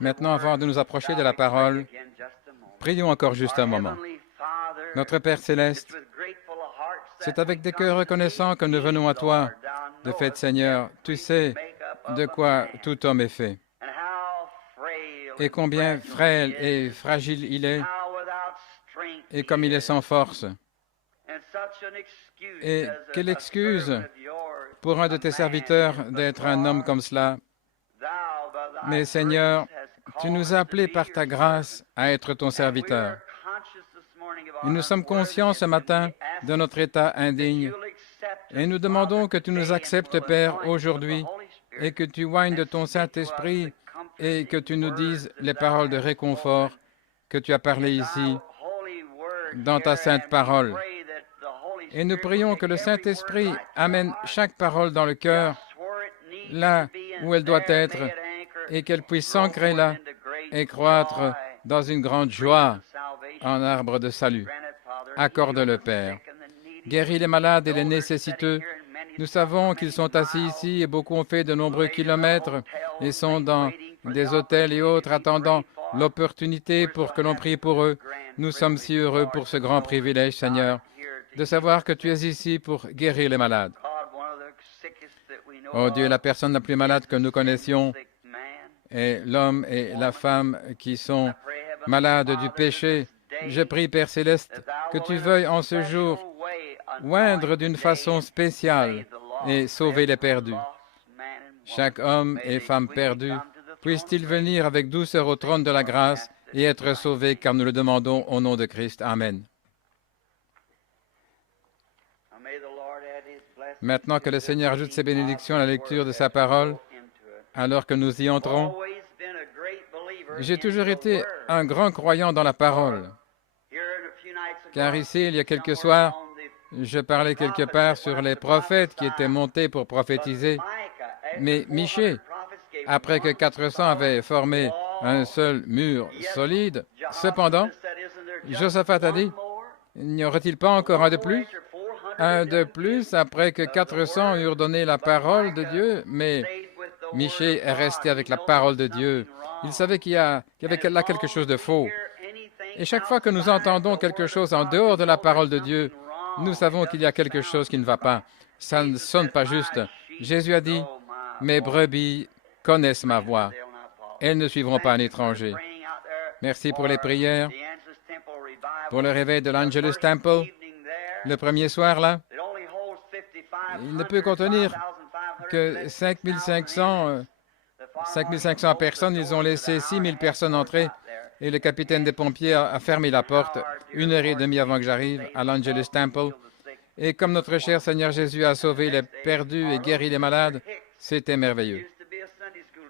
Maintenant, avant de nous approcher de la parole, prions encore juste un moment. Notre Père céleste, c'est avec des cœurs reconnaissants que nous venons à toi. De fait, Seigneur, tu sais de quoi tout homme est fait, et combien frêle et fragile il est, et comme il est sans force. Et quelle excuse pour un de tes serviteurs d'être un homme comme cela. Mais Seigneur, tu nous as appelés par ta grâce à être ton serviteur. Et nous sommes conscients ce matin de notre état indigne. Et nous demandons que tu nous acceptes, Père, aujourd'hui, et que tu oignes de ton Saint-Esprit et que tu nous dises les paroles de réconfort que tu as parlé ici dans ta sainte parole. Et nous prions que le Saint-Esprit amène chaque parole dans le cœur, là où elle doit être, et qu'elle puisse s'ancrer là et croître dans une grande joie en arbre de salut. Accorde-le, Père. Guéris les malades et les nécessiteux. Nous savons qu'ils sont assis ici et beaucoup ont fait de nombreux kilomètres et sont dans des hôtels et autres attendant l'opportunité pour que l'on prie pour eux. Nous sommes si heureux pour ce grand privilège, Seigneur, de savoir que tu es ici pour guérir les malades. Oh Dieu, la personne la plus malade que nous connaissions est l'homme et la femme qui sont malades du péché. Je prie, Père Céleste, que tu veuilles en ce jour oindre d'une façon spéciale et sauver les perdus. Chaque homme et femme perdu, puisse-t-il venir avec douceur au trône de la grâce et être sauvé, car nous le demandons au nom de Christ. Amen. Maintenant que le Seigneur ajoute ses bénédictions à la lecture de sa parole, alors que nous y entrons, j'ai toujours été un grand croyant dans la parole, car ici, il y a quelques soirs, je parlais quelque part sur les prophètes qui étaient montés pour prophétiser, mais Michée, après que 400 avaient formé un seul mur solide, cependant, Josaphat a dit, n'y aurait-il pas encore un de plus? Un de plus après que 400 eurent donné la parole de Dieu, mais Michée est resté avec la parole de Dieu. Il savait qu'il y avait là quelque chose de faux. Et chaque fois que nous entendons quelque chose en dehors de la parole de Dieu, nous savons qu'il y a quelque chose qui ne va pas. Ça ne sonne pas juste. Jésus a dit, « Mes brebis connaissent ma voix. Elles ne suivront pas un étranger. » Merci pour les prières, pour le réveil de l'Angelus Temple, le premier soir là. Il ne peut contenir que 5500 personnes. Ils ont laissé 6000 personnes entrer et le capitaine des pompiers a fermé la porte 1h30 avant que j'arrive à l'Angelus Temple. Et comme notre cher Seigneur Jésus a sauvé les perdus et guéri les malades, c'était merveilleux.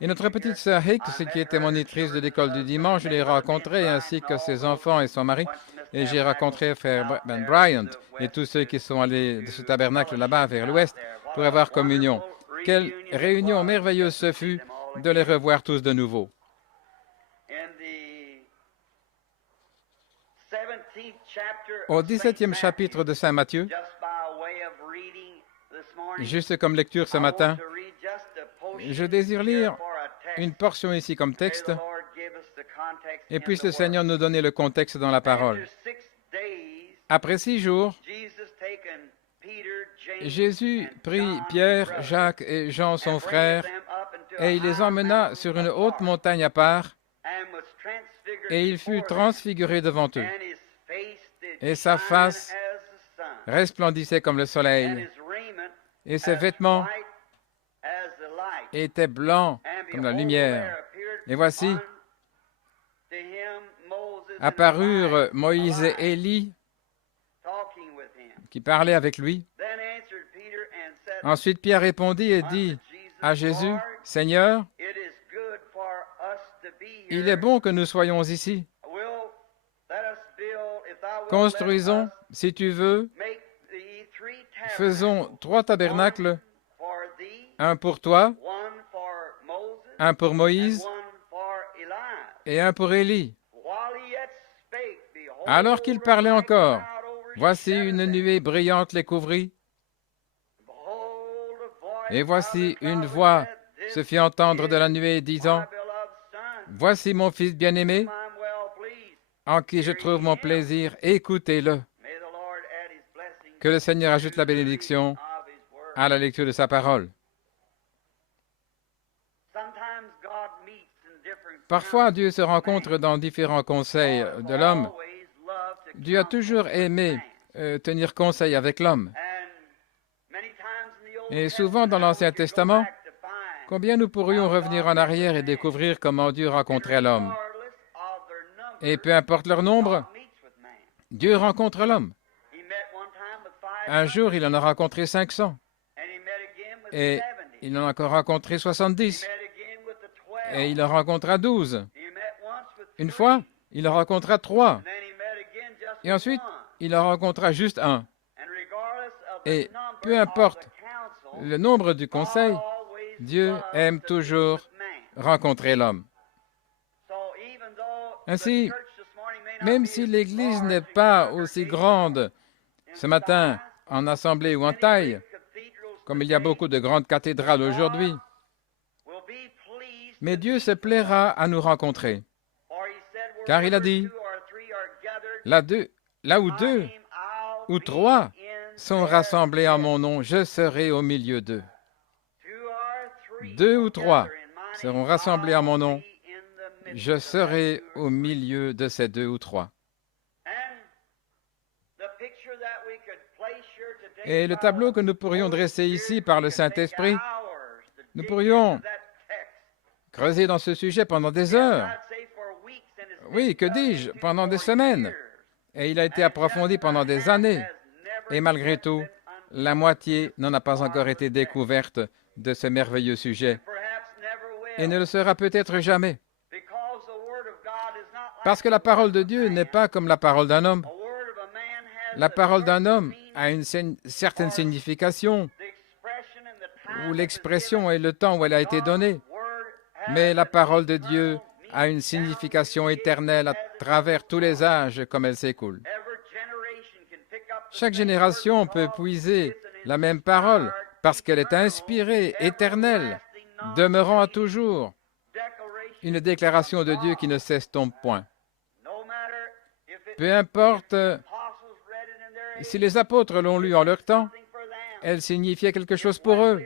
Et notre petite sœur Hicks, qui était monitrice de l'école du dimanche, je l'ai rencontrée, ainsi que ses enfants et son mari. Et j'ai rencontré frère Ben Bryant et tous ceux qui sont allés de ce tabernacle là-bas vers l'ouest pour avoir communion. Quelle réunion merveilleuse ce fut de les revoir tous de nouveau. Au 17e chapitre de Saint Matthieu, juste comme lecture ce matin, je désire lire une portion ici comme texte, et puisse le Seigneur nous donner le contexte dans la parole. Après 6 jours, Jésus prit Pierre, Jacques et Jean, son frère, et il les emmena sur une haute montagne à part, et il fut transfiguré devant eux. Et sa face resplendissait comme le soleil, et ses vêtements étaient blancs comme la lumière. Et voici, apparurent Moïse et Élie qui parlaient avec lui. Ensuite, Pierre répondit et dit à Jésus, « Seigneur, il est bon que nous soyons ici. Construisons, si tu veux, faisons 3 tabernacles, un pour toi, un pour Moïse et un pour Élie. » Alors qu'il parlait encore, voici une nuée brillante les couvrit, et voici une voix se fit entendre de la nuée disant, Voici mon Fils bien-aimé, en qui je trouve mon plaisir, écoutez-le. Que le Seigneur ajoute la bénédiction à la lecture de sa parole. Parfois, Dieu se rencontre dans différents conseils de l'homme. Dieu a toujours aimé tenir conseil avec l'homme. Et souvent dans l'Ancien Testament, combien nous pourrions revenir en arrière et découvrir comment Dieu rencontrait l'homme. Et peu importe leur nombre, Dieu rencontre l'homme. Un jour, il en a rencontré 500. Et il en a encore rencontré 70. Et il en rencontra 12. Une fois, il en rencontra 3. Et ensuite, il en rencontra juste un. Et peu importe le nombre du conseil, Dieu aime toujours rencontrer l'homme. Ainsi, même si l'Église n'est pas aussi grande ce matin en assemblée ou en taille, comme il y a beaucoup de grandes cathédrales aujourd'hui, mais Dieu se plaira à nous rencontrer. Car il a dit, là où 2 ou 3 sont rassemblés en mon nom, je serai au milieu d'eux. 2 ou 3 seront rassemblés en mon nom, je serai au milieu de ces 2 ou 3. Et le tableau que nous pourrions dresser ici par le Saint-Esprit, nous pourrions creuser dans ce sujet pendant des heures. Oui, que dis-je, pendant des semaines. Et il a été approfondi pendant des années. Et malgré tout, la moitié n'en a pas encore été découverte de ce merveilleux sujet. Et ne le sera peut-être jamais. Parce que la parole de Dieu n'est pas comme la parole d'un homme. La parole d'un homme a une certaine signification, où l'expression est le temps où elle a été donnée. Mais la parole de Dieu a une signification éternelle à travers tous les âges comme elle s'écoule. Chaque génération peut puiser la même parole parce qu'elle est inspirée, éternelle, demeurant à toujours. Une déclaration de Dieu qui ne s'estompe point. Peu importe si les apôtres l'ont lu en leur temps, elle signifiait quelque chose pour eux.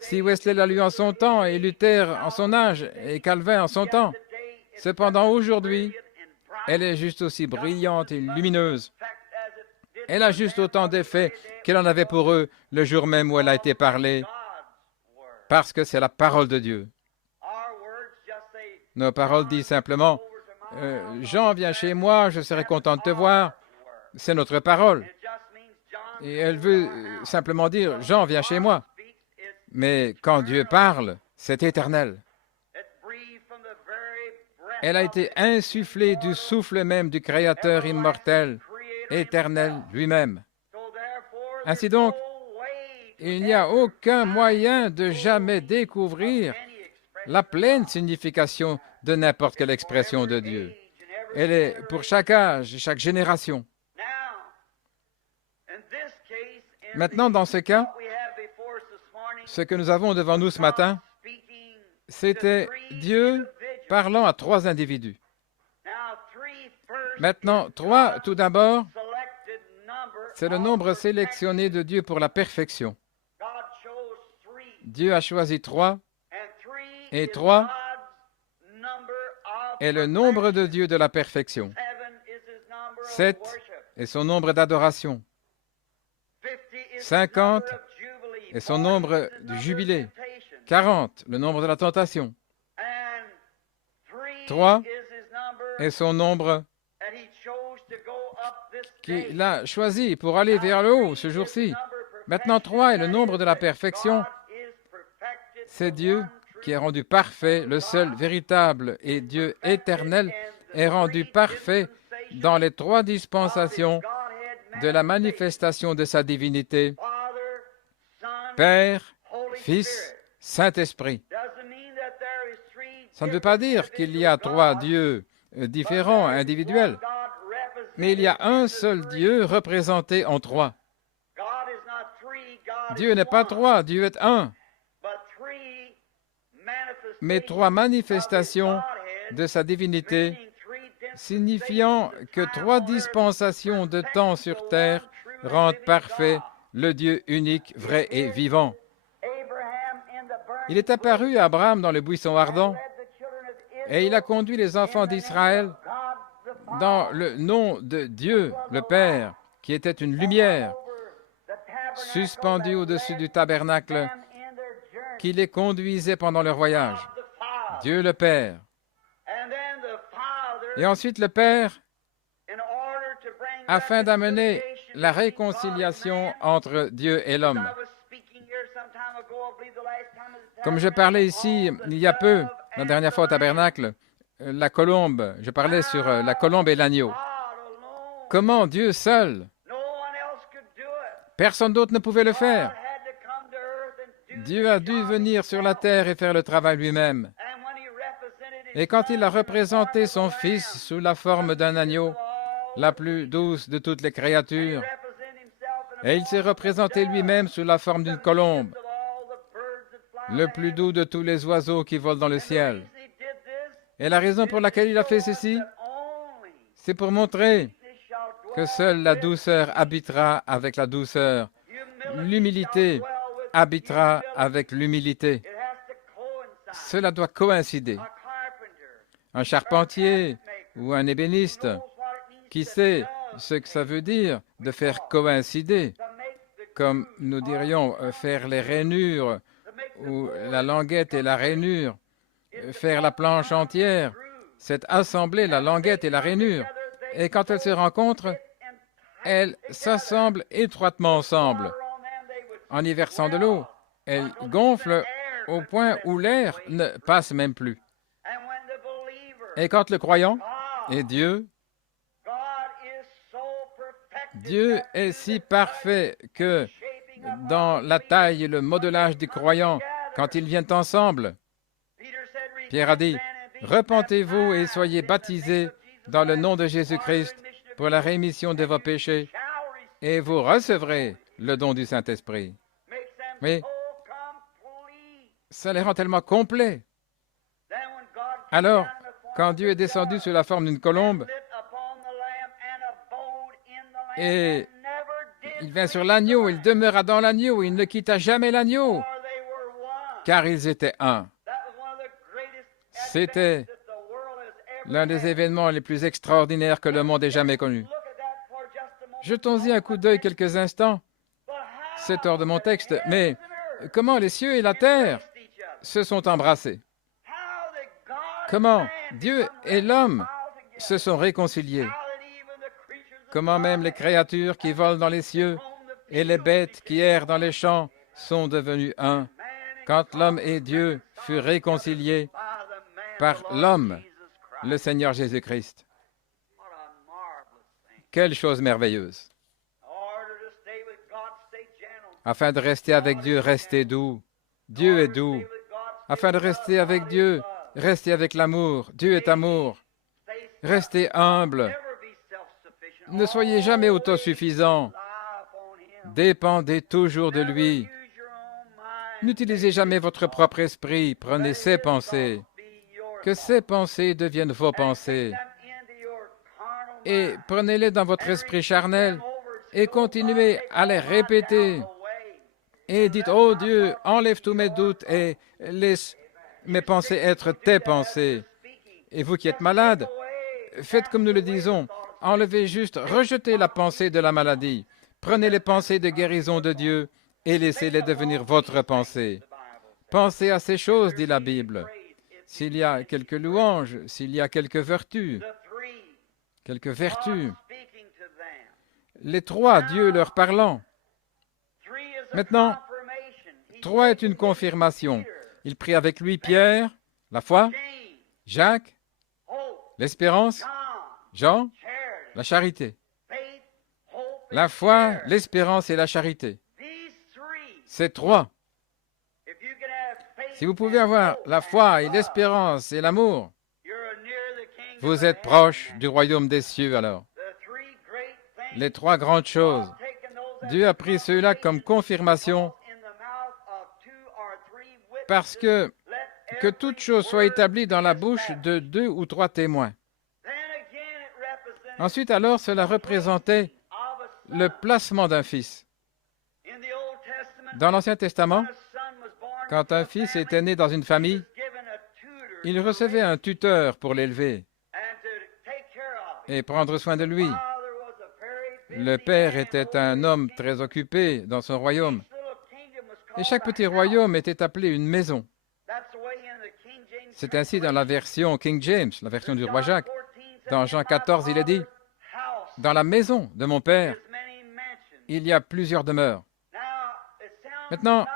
Si Wesley l'a lu en son temps, et Luther en son âge, et Calvin en son temps, cependant aujourd'hui, elle est juste aussi brillante et lumineuse. Elle a juste autant d'effet qu'elle en avait pour eux le jour même où elle a été parlée, parce que c'est la parole de Dieu. Nos paroles disent simplement, Jean, viens chez moi, je serai content de te voir. C'est notre parole. Et elle veut simplement dire, Jean, viens chez moi. Mais quand Dieu parle, c'est éternel. Elle a été insufflée du souffle même du Créateur immortel, éternel lui-même. Ainsi donc, il n'y a aucun moyen de jamais découvrir la pleine signification de n'importe quelle expression de Dieu. Elle est pour chaque âge et chaque génération. Maintenant, dans ce cas, ce que nous avons devant nous ce matin, c'était Dieu parlant à 3 individus. Maintenant, 3, tout d'abord, c'est le nombre sélectionné de Dieu pour la perfection. Dieu a choisi 3, et 3 est le nombre de Dieu de la perfection. 7 est son nombre d'adoration. 50 est son nombre du jubilé. 40, le nombre de la tentation. 3 est son nombre qu'il a choisi pour aller vers le haut ce jour-ci. Maintenant, 3 est le nombre de la perfection. C'est Dieu qui est rendu parfait, le seul véritable et Dieu éternel est rendu parfait dans les 3 dispensations de la manifestation de sa divinité. Père, Fils, Saint-Esprit. Ça ne veut pas dire qu'il y a 3 dieux différents, individuels, mais il y a un seul Dieu représenté en 3. Dieu n'est pas 3, Dieu est 1. Mais 3 manifestations de sa divinité, signifiant que 3 dispensations de temps sur terre rendent parfait le Dieu unique, vrai et vivant. Il est apparu à Abraham dans le buisson ardent et il a conduit les enfants d'Israël dans le nom de Dieu, le Père, qui était une lumière suspendue au-dessus du tabernacle qui les conduisait pendant leur voyage. Dieu le Père. Et ensuite le Père, afin d'amener la réconciliation entre Dieu et l'homme. Comme je parlais ici il y a peu, la dernière fois au tabernacle, la colombe, je parlais sur la colombe et l'agneau. Comment Dieu seul, personne d'autre ne pouvait le faire. Dieu a dû venir sur la terre et faire le travail lui-même. Et quand il a représenté son Fils sous la forme d'un agneau, la plus douce de toutes les créatures, et il s'est représenté lui-même sous la forme d'une colombe, le plus doux de tous les oiseaux qui volent dans le ciel. Et la raison pour laquelle il a fait ceci, c'est pour montrer que seule la douceur habitera avec la douceur, l'humilité habitera avec l'humilité. Cela doit coïncider. Un charpentier ou un ébéniste qui sait ce que ça veut dire de faire coïncider, comme nous dirions faire les rainures ou la languette et la rainure, faire la planche entière, c'est assembler la languette et la rainure. Et quand elles se rencontrent, elles s'assemblent étroitement ensemble. En y versant de l'eau, elles gonflent au point où l'air ne passe même plus. Et quand le croyant est Dieu, Dieu est si parfait que dans la taille et le modelage des croyants, quand ils viennent ensemble, Pierre a dit, « Repentez-vous et soyez baptisés dans le nom de Jésus-Christ pour la rémission de vos péchés, et vous recevrez le don du Saint-Esprit. » Oui, ça les rend tellement complets. Alors, quand Dieu est descendu sous la forme d'une colombe, et il vint sur l'agneau, il demeura dans l'agneau, il ne quitta jamais l'agneau, car ils étaient un. C'était l'un des événements les plus extraordinaires que le monde ait jamais connus. Jetons-y un coup d'œil quelques instants. C'est hors de mon texte, mais comment les cieux et la terre se sont embrassés? Comment Dieu et l'homme se sont réconciliés? Comment même les créatures qui volent dans les cieux et les bêtes qui errent dans les champs sont devenues un, quand l'homme et Dieu furent réconciliés par l'homme, le Seigneur Jésus-Christ. Quelle chose merveilleuse! Afin de rester avec Dieu, restez doux. Dieu est doux. Afin de rester avec Dieu, restez avec l'amour. Dieu est amour. Restez humble. Ne soyez jamais autosuffisant. Dépendez toujours de lui. N'utilisez jamais votre propre esprit. Prenez ses pensées. Que ces pensées deviennent vos pensées. Et prenez-les dans votre esprit charnel et continuez à les répéter. Et dites, « Oh Dieu, enlève tous mes doutes et laisse mes pensées être tes pensées. » Et vous qui êtes malade, faites comme nous le disons. Enlevez juste, rejetez la pensée de la maladie. Prenez les pensées de guérison de Dieu et laissez-les devenir votre pensée. Pensez à ces choses, dit la Bible. S'il y a quelques louanges, s'il y a quelques vertus, les trois, Dieu leur parlant. Maintenant, 3 est une confirmation. Il prit avec lui Pierre, la foi, Jacques, l'espérance, Jean, la charité. La foi, l'espérance et la charité. Ces 3. Si vous pouvez avoir la foi et l'espérance et l'amour, vous êtes proche du royaume des cieux alors. Les 3 grandes choses. Dieu a pris ceux-là comme confirmation parce que que toute chose soit établie dans la bouche de 2 ou 3 témoins. Ensuite, alors, cela représentait le placement d'un fils. Dans l'Ancien Testament, quand un fils était né dans une famille, il recevait un tuteur pour l'élever et prendre soin de lui. Le père était un homme très occupé dans son royaume, et chaque petit royaume était appelé une maison. C'est ainsi dans la version King James, la version du roi Jacques. Dans Jean 14, il est dit, « Dans la maison de mon père, il y a plusieurs demeures. » Maintenant,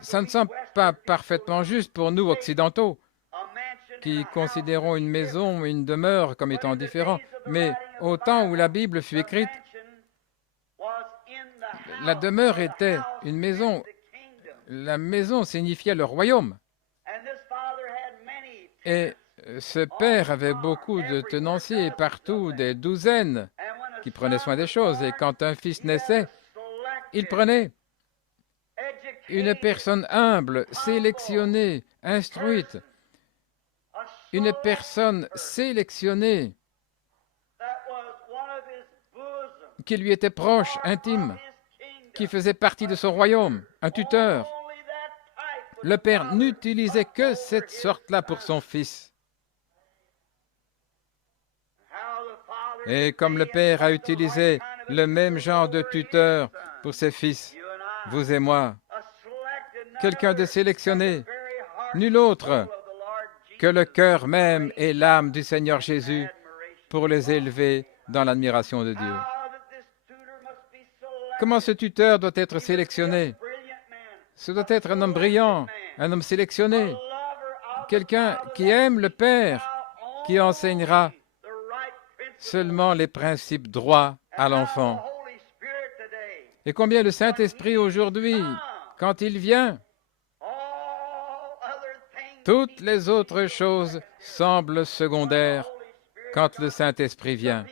ça ne semble pas parfaitement juste pour nous occidentaux, qui considérons une maison ou une demeure comme étant différents. Mais au temps où la Bible fut écrite, la demeure était une maison. La maison signifiait le royaume. Et ce père avait beaucoup de tenanciers partout, des douzaines qui prenaient soin des choses. Et quand un fils naissait, il prenait une personne humble, sélectionnée, instruite, une personne sélectionnée qui lui était proche, intime, qui faisait partie de son royaume, un tuteur. Le père n'utilisait que cette sorte-là pour son fils. Et comme le père a utilisé le même genre de tuteur pour ses fils, vous et moi, quelqu'un de sélectionné, nul autre que le cœur même et l'âme du Seigneur Jésus pour les élever dans l'admiration de Dieu. Comment ce tuteur doit être sélectionné? Ce doit être un homme brillant, un homme sélectionné, quelqu'un qui aime le Père, qui enseignera seulement les principes droits à l'enfant. Et combien le Saint-Esprit aujourd'hui, quand il vient, toutes les autres choses semblent secondaires quand le Saint-Esprit vient.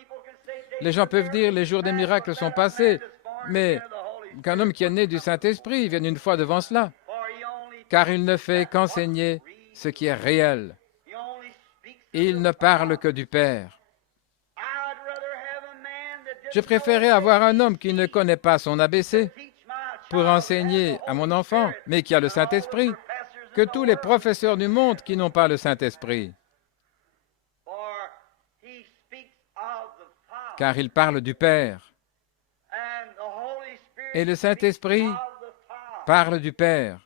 Les gens peuvent dire les jours des miracles sont passés, mais qu'un homme qui est né du Saint-Esprit vienne une fois devant cela, car il ne fait qu'enseigner ce qui est réel. Il ne parle que du Père. Je préférais avoir un homme qui ne connaît pas son ABC pour enseigner à mon enfant, mais qui a le Saint-Esprit, que tous les professeurs du monde qui n'ont pas le Saint-Esprit. Car il parle du Père. Et le Saint-Esprit parle du Père.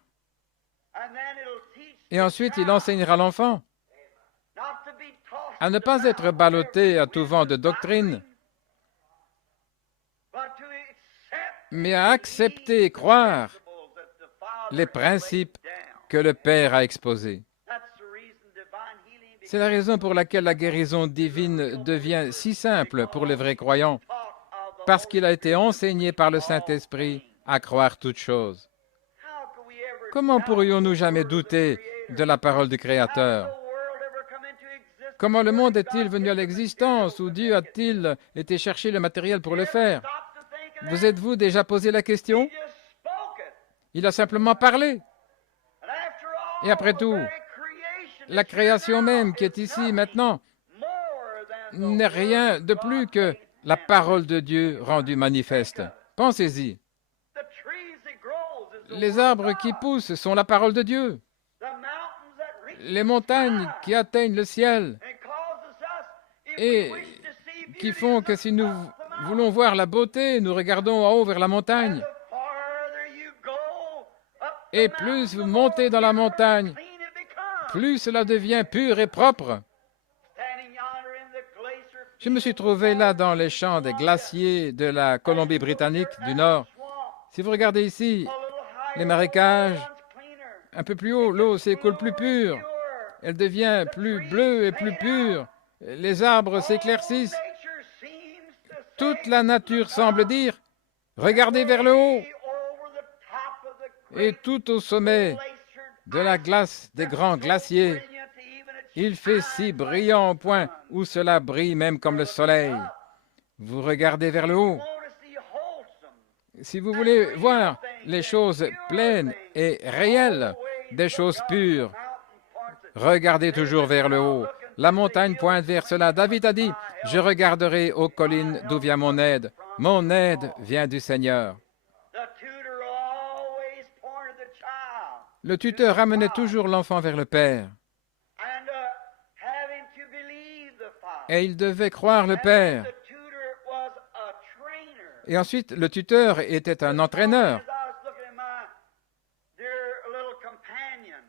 Et ensuite, il enseignera l'enfant à ne pas être ballotté à tout vent de doctrine, mais à accepter et croire les principes que le Père a exposés. C'est la raison pour laquelle la guérison divine devient si simple pour les vrais croyants, parce qu'il a été enseigné par le Saint-Esprit à croire toutes choses. Comment pourrions-nous jamais douter de la parole du Créateur? Comment le monde est-il venu à l'existence? Ou Dieu a-t-il été chercher le matériel pour le faire? Vous êtes-vous déjà posé la question? Il a simplement parlé. Et après tout, la création même qui est ici maintenant n'est rien de plus que la parole de Dieu rendue manifeste. Pensez-y. Les arbres qui poussent sont la parole de Dieu. Les montagnes qui atteignent le ciel et qui font que si nous voulons voir la beauté, nous regardons en haut vers la montagne. Et plus vous montez dans la montagne, plus cela devient pur et propre. Je me suis trouvé là dans les champs des glaciers de la Colombie-Britannique du Nord. Si vous regardez ici, les marécages, un peu plus haut, l'eau s'écoule plus pure. Elle devient plus bleue et plus pure. Les arbres s'éclaircissent. Toute la nature semble dire, regardez vers le haut. Et tout au sommet de la glace des grands glaciers, il fait si brillant au point où cela brille même comme le soleil. Vous regardez vers le haut. Si vous voulez voir les choses pleines et réelles, des choses pures, Regardez toujours vers le haut. La montagne pointe vers cela. David a dit, « Je regarderai aux collines d'où vient mon aide. Mon aide vient du Seigneur. » Le tuteur ramenait toujours l'enfant vers le Père. Et il devait croire le Père. Et ensuite, le tuteur était un entraîneur.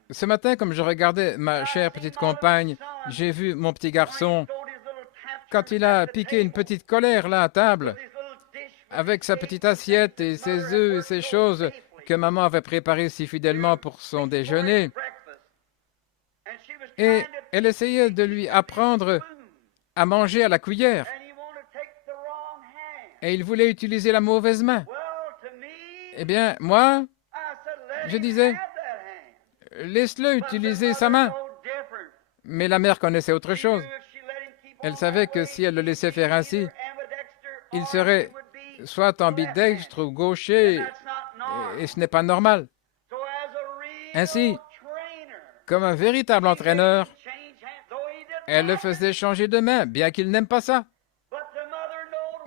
Ce matin, comme je regardais ma chère petite compagne, j'ai vu mon petit garçon, quand il a piqué une petite colère là à table, avec sa petite assiette et ses œufs et ses choses que maman avait préparées si fidèlement pour son déjeuner. Et elle essayait de lui apprendre à manger à la cuillère. Et il voulait utiliser la mauvaise main. Eh bien, moi, je disais, laisse-le utiliser sa main. Mais la mère connaissait autre chose. Elle savait que si elle le laissait faire ainsi, il serait soit ambidextre ou gaucher, et ce n'est pas normal. Ainsi, comme un véritable entraîneur, elle le faisait changer de main, bien qu'il n'aime pas ça.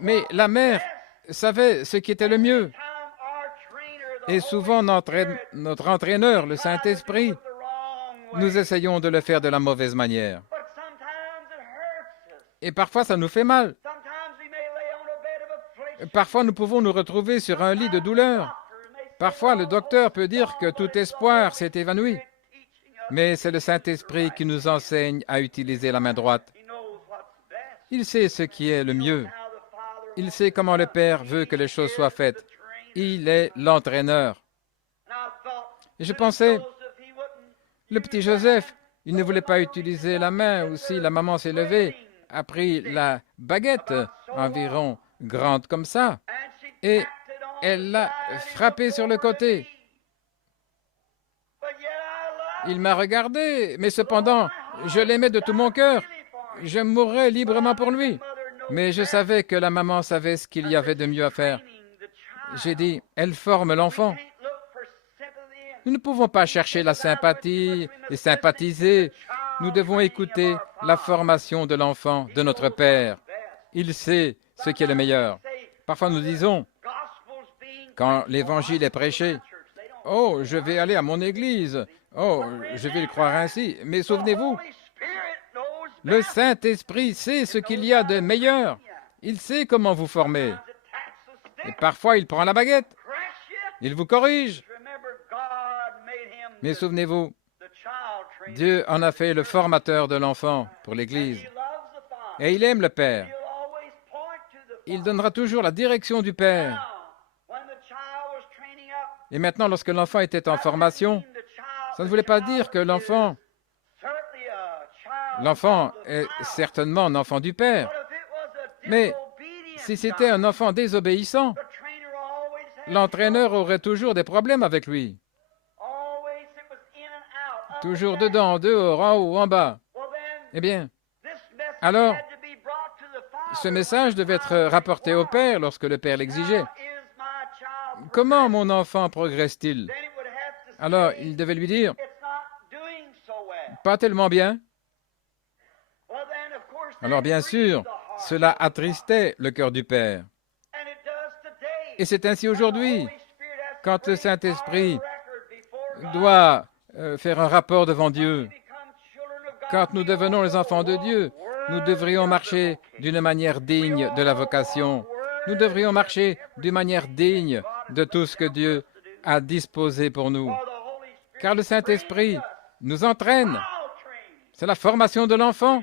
Mais la mère savait ce qui était le mieux. Et souvent, notre entraîneur, le Saint-Esprit, nous essayons de le faire de la mauvaise manière. Et parfois, ça nous fait mal. Parfois, nous pouvons nous retrouver sur un lit de douleur. Parfois, le docteur peut dire que tout espoir s'est évanoui. Mais c'est le Saint-Esprit qui nous enseigne à utiliser la main droite. Il sait ce qui est le mieux. Il sait comment le Père veut que les choses soient faites. Il est l'entraîneur. Et je pensais, le petit Joseph, il ne voulait pas utiliser la main, ou si la maman s'est levée, a pris la baguette, environ grande comme ça, et elle l'a frappé sur le côté. Il m'a regardé, mais cependant, je l'aimais de tout mon cœur. Je mourrais librement pour lui. Mais je savais que la maman savait ce qu'il y avait de mieux à faire. J'ai dit, elle forme l'enfant. Nous ne pouvons pas chercher la sympathie et sympathiser. Nous devons écouter la formation de l'enfant, de notre Père. Il sait ce qui est le meilleur. Parfois nous disons, quand l'Évangile est prêché, « Oh, je vais aller à mon église. Oh, je vais le croire ainsi. » Mais souvenez-vous, le Saint-Esprit sait ce qu'il y a de meilleur. Il sait comment vous former. Et parfois, il prend la baguette. Il vous corrige. Mais souvenez-vous, Dieu en a fait le formateur de l'enfant pour l'Église. Et il aime le Père. Il donnera toujours la direction du Père. Et maintenant, lorsque l'enfant était en formation, ça ne voulait pas dire que l'enfant est certainement un enfant du Père. Mais si c'était un enfant désobéissant, l'entraîneur aurait toujours des problèmes avec lui. Toujours dedans, dehors, en haut, en bas. Eh bien, alors, ce message devait être rapporté au Père lorsque le Père l'exigeait. Comment mon enfant progresse-t-il? Alors, il devait lui dire, pas tellement bien. Alors, bien sûr, cela attristait le cœur du Père. Et c'est ainsi aujourd'hui, quand le Saint-Esprit doit faire un rapport devant Dieu. Quand nous devenons les enfants de Dieu, nous devrions marcher d'une manière digne de la vocation. Nous devrions marcher d'une manière digne de tout ce que Dieu a disposé pour nous. Car le Saint-Esprit nous entraîne. C'est la formation de l'enfant.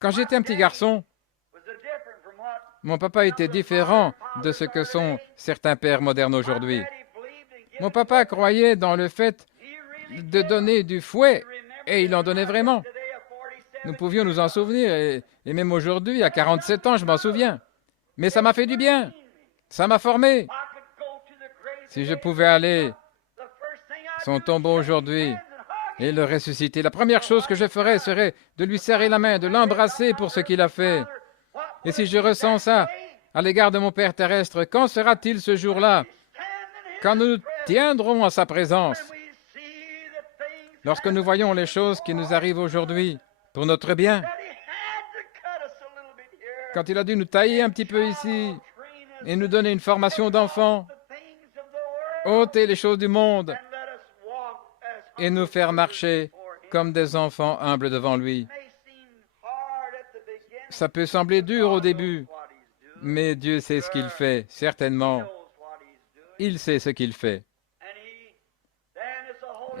Quand j'étais un petit garçon, mon papa était différent de ce que sont certains pères modernes aujourd'hui. Mon papa croyait dans le fait de donner du fouet, et il en donnait vraiment. Nous pouvions nous en souvenir, et même aujourd'hui, à 47 ans, je m'en souviens. Mais ça m'a fait du bien. Ça m'a formé. Si je pouvais aller à son tombeau aujourd'hui et le ressusciter, la première chose que je ferais serait de lui serrer la main, de l'embrasser pour ce qu'il a fait. Et si je ressens ça à l'égard de mon Père terrestre, quand sera-t-il ce jour-là, quand nous nous tiendrons en sa présence Lorsque nous voyons les choses qui nous arrivent aujourd'hui pour notre bien, quand il a dû nous tailler un petit peu ici et nous donner une formation d'enfant, ôter les choses du monde et nous faire marcher comme des enfants humbles devant lui. Ça peut sembler dur au début, mais Dieu sait ce qu'il fait, certainement. Il sait ce qu'il fait.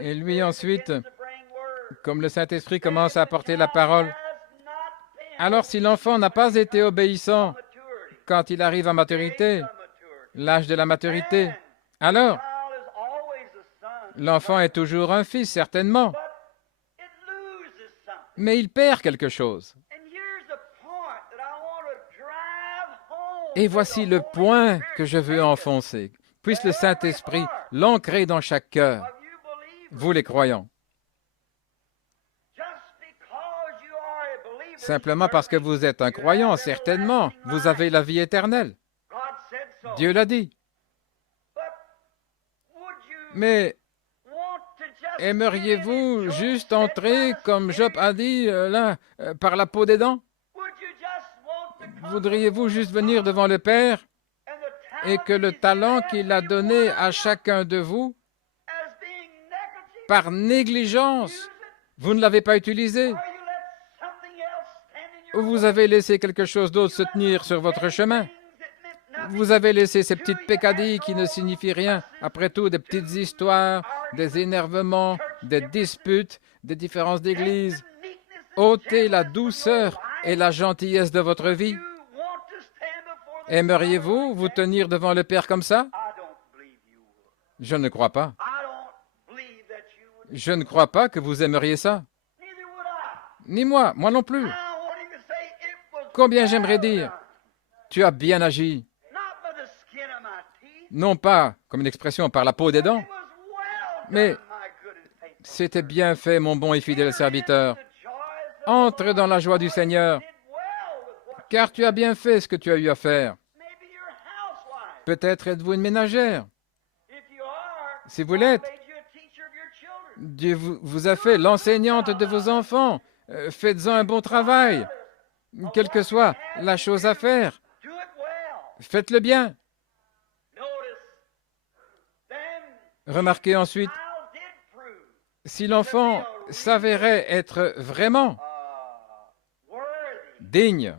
Et lui ensuite, comme le Saint-Esprit commence à apporter la parole, alors si l'enfant n'a pas été obéissant quand il arrive à maturité, l'âge de la maturité, alors l'enfant est toujours un fils, certainement, mais il perd quelque chose. Et voici le point que je veux enfoncer. Puisse le Saint-Esprit l'ancrer dans chaque cœur, vous les croyants. Simplement parce que vous êtes un croyant, certainement, vous avez la vie éternelle. Dieu l'a dit. Mais aimeriez-vous juste entrer, comme Job a dit, par la peau des dents? Voudriez-vous juste venir devant le Père et que le talent qu'il a donné à chacun de vous, par négligence, vous ne l'avez pas utilisé? Ou vous avez laissé quelque chose d'autre se tenir sur votre chemin? Vous avez laissé ces petites peccadilles qui ne signifient rien. Après tout, des petites histoires, des énervements, des disputes, des différences d'église. Ôtez la douceur et la gentillesse de votre vie. Aimeriez-vous vous tenir devant le Père comme ça? Je ne crois pas. Je ne crois pas que vous aimeriez ça. Ni moi, moi non plus. Combien j'aimerais dire, tu as bien agi. Non pas, comme une expression, par la peau des dents, mais c'était bien fait, mon bon et fidèle serviteur. Entre dans la joie du Seigneur, car tu as bien fait ce que tu as eu à faire. Peut-être êtes-vous une ménagère. Si vous l'êtes, Dieu vous a fait l'enseignante de vos enfants. Faites-en un bon travail. Quelle que soit la chose à faire, faites-le bien. Remarquez ensuite, si l'enfant s'avérait être vraiment digne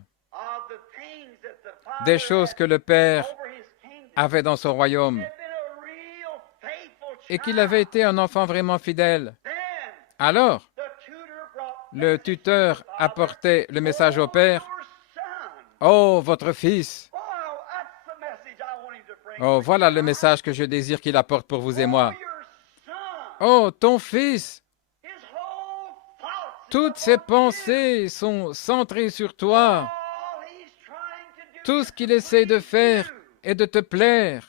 des choses que le Père avait dans son royaume et qu'il avait été un enfant vraiment fidèle, alors le tuteur apportait le message au Père. « Oh, votre fils! Oh, voilà le message que je désire qu'il apporte pour vous et moi. Oh, ton fils! Toutes ses pensées sont centrées sur toi. Tout ce qu'il essaie de faire est de te plaire.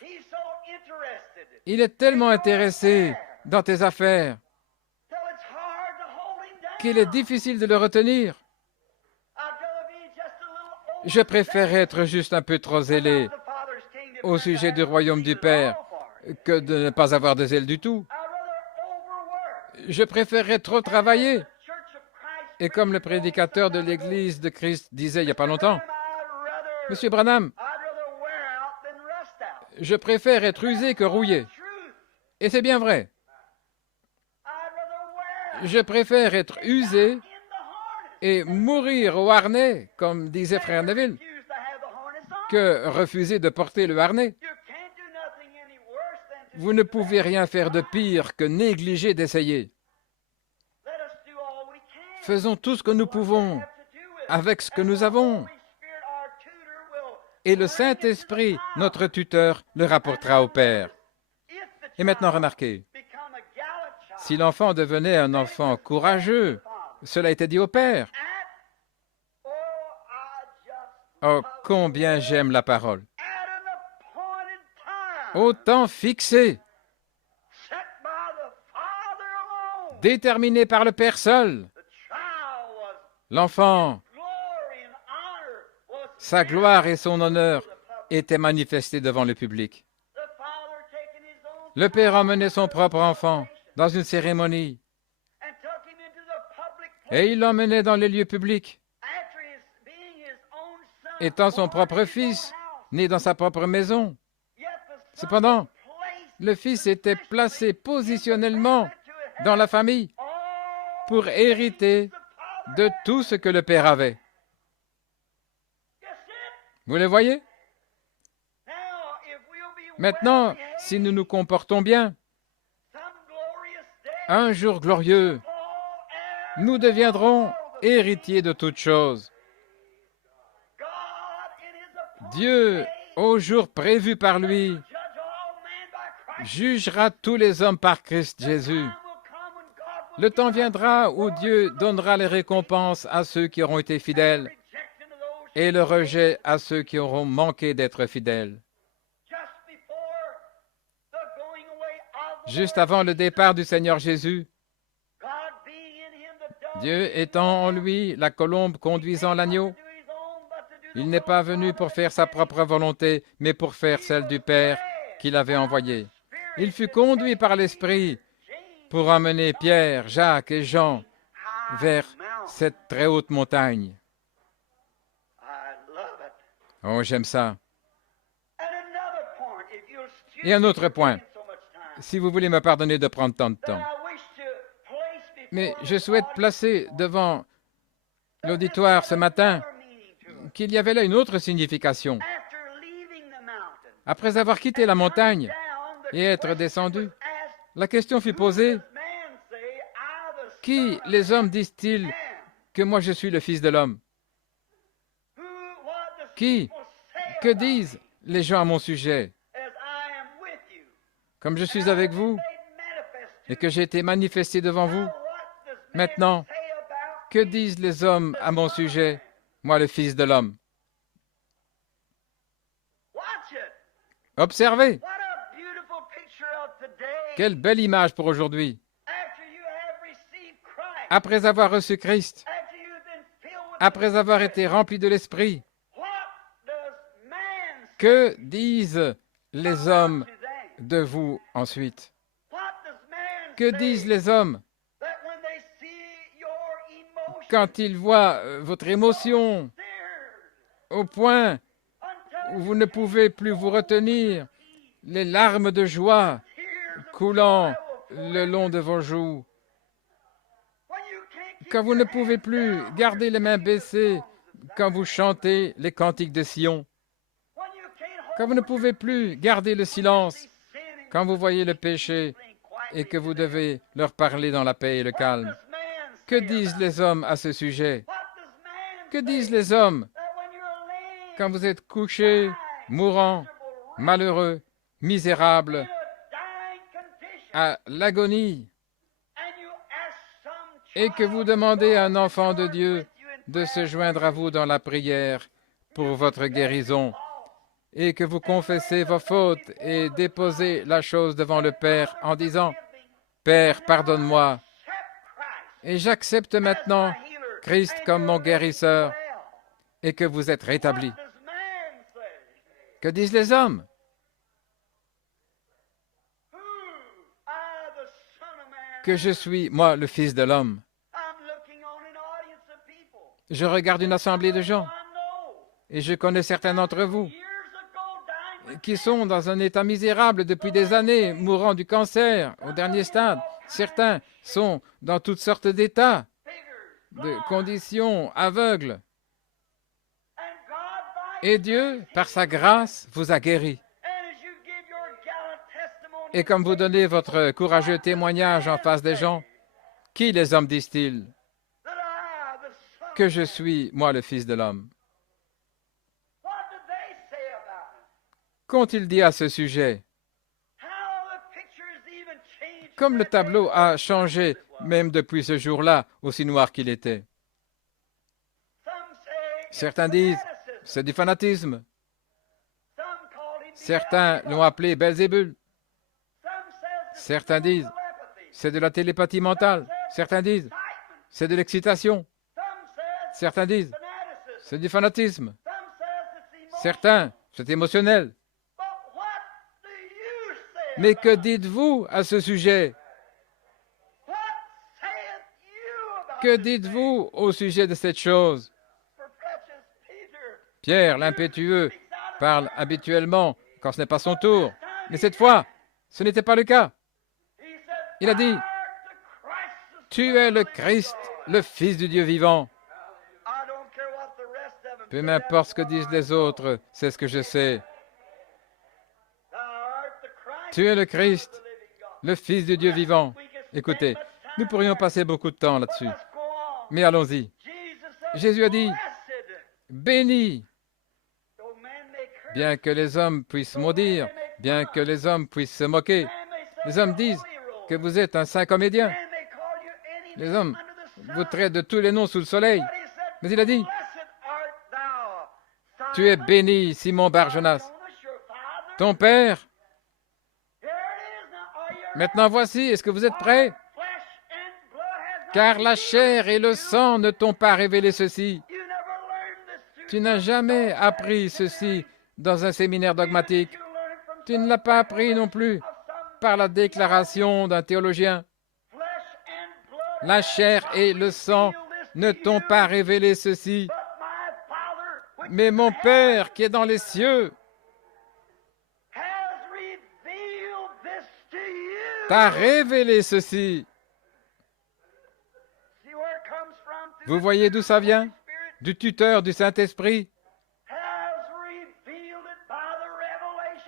Il est tellement intéressé dans tes affaires qu'il est difficile de le retenir. Je préfère être juste un peu trop zélé au sujet du royaume du Père que de ne pas avoir de zèle du tout. Je préférerais trop travailler. Et comme le prédicateur de l'Église de Christ disait il n'y a pas longtemps, « Monsieur Branham, je préfère être usé que rouillé. » Et c'est bien vrai. Je préfère être usé et mourir au harnais, comme disait Frère Neville, que refuser de porter le harnais. Vous ne pouvez rien faire de pire que négliger d'essayer. Faisons tout ce que nous pouvons avec ce que nous avons. Et le Saint-Esprit, notre tuteur, le rapportera au Père. Et maintenant, remarquez, si l'enfant devenait un enfant courageux, cela était dit au Père. Oh, combien j'aime la parole. Au temps fixé, déterminé par le Père seul, l'enfant, sa gloire et son honneur étaient manifestés devant le public. Le Père emmenait son propre enfant dans une cérémonie et il l'emmenait dans les lieux publics. Étant son propre fils, né dans sa propre maison. Cependant, le fils était placé positionnellement dans la famille pour hériter de tout ce que le père avait. Vous le voyez? Maintenant, si nous nous comportons bien, un jour glorieux, nous deviendrons héritiers de toutes choses. Dieu, au jour prévu par lui, jugera tous les hommes par Christ Jésus. Le temps viendra où Dieu donnera les récompenses à ceux qui auront été fidèles et le rejet à ceux qui auront manqué d'être fidèles. Juste avant le départ du Seigneur Jésus, Dieu étant en lui la colombe conduisant l'agneau, il n'est pas venu pour faire sa propre volonté, mais pour faire celle du Père qui l'avait envoyé. Il fut conduit par l'Esprit pour emmener Pierre, Jacques et Jean vers cette très haute montagne. Oh, j'aime ça. Et un autre point, si vous voulez me pardonner de prendre tant de temps. Mais je souhaite placer devant l'auditoire ce matin qu'il y avait là une autre signification. Après avoir quitté la montagne et être descendu, la question fut posée, qui les hommes disent-ils que moi je suis le Fils de l'homme? Qui? Que disent les gens à mon sujet? Comme je suis avec vous et que j'ai été manifesté devant vous, maintenant, que disent les hommes à mon sujet, moi le Fils de l'homme? Observez. Quelle belle image pour aujourd'hui. Après avoir reçu Christ, après avoir été rempli de l'Esprit, que disent les hommes de vous ensuite? Que disent les hommes quand ils voient votre émotion au point où vous ne pouvez plus vous retenir, les larmes de joie coulant le long de vos joues, quand vous ne pouvez plus garder les mains baissées quand vous chantez les cantiques de Sion, quand vous ne pouvez plus garder le silence quand vous voyez le péché et que vous devez leur parler dans la paix et le calme. Que disent les hommes à ce sujet? Que disent les hommes quand vous êtes couché, mourant, malheureux, misérable, à l'agonie, et que vous demandez à un enfant de Dieu de se joindre à vous dans la prière pour votre guérison, et que vous confessez vos fautes et déposez la chose devant le Père en disant « Père, pardonne-moi, et j'accepte maintenant Christ comme mon guérisseur, et que vous êtes rétabli. » Que disent les hommes? Que je suis, moi, le Fils de l'homme. Je regarde une assemblée de gens, et je connais certains d'entre vous qui sont dans un état misérable depuis des années, mourant du cancer au dernier stade. Certains sont dans toutes sortes d'états, de conditions aveugles. Et Dieu, par sa grâce, vous a guéri. Et comme vous donnez votre courageux témoignage en face des gens, qui les hommes disent-ils? Que je suis, moi, le Fils de l'homme. Qu'ont-ils dit à ce sujet? Comme le tableau a changé, même depuis ce jour-là, aussi noir qu'il était. Certains disent, c'est du fanatisme. Certains l'ont appelé Belzébul. Certains disent, c'est de la télépathie mentale. Certains disent, c'est de l'excitation. Certains disent, c'est du fanatisme. Certains, c'est émotionnel. Mais que dites-vous à ce sujet? Que dites-vous au sujet de cette chose? Pierre, l'impétueux, parle habituellement quand ce n'est pas son tour. Mais cette fois, ce n'était pas le cas. Il a dit, « Tu es le Christ, le Fils du Dieu vivant. » Peu m'importe ce que disent les autres, c'est ce que je sais. Tu es le Christ, le Fils du Dieu vivant. Écoutez, nous pourrions passer beaucoup de temps là-dessus. Mais allons-y. Jésus a dit, « Béni, bien que les hommes puissent maudire, bien que les hommes puissent se moquer. Les hommes disent que vous êtes un saint comédien. Les hommes vous traitent de tous les noms sous le soleil. Mais il a dit, « Tu es béni, Simon Bar-Jonas. Ton Père. » Maintenant voici, est-ce que vous êtes prêts? Car la chair et le sang ne t'ont pas révélé ceci. Tu n'as jamais appris ceci dans un séminaire dogmatique. Tu ne l'as pas appris non plus par la déclaration d'un théologien. La chair et le sang ne t'ont pas révélé ceci. Mais mon Père qui est dans les cieux t'a révélé ceci. Vous voyez d'où ça vient? Du tuteur du Saint-Esprit.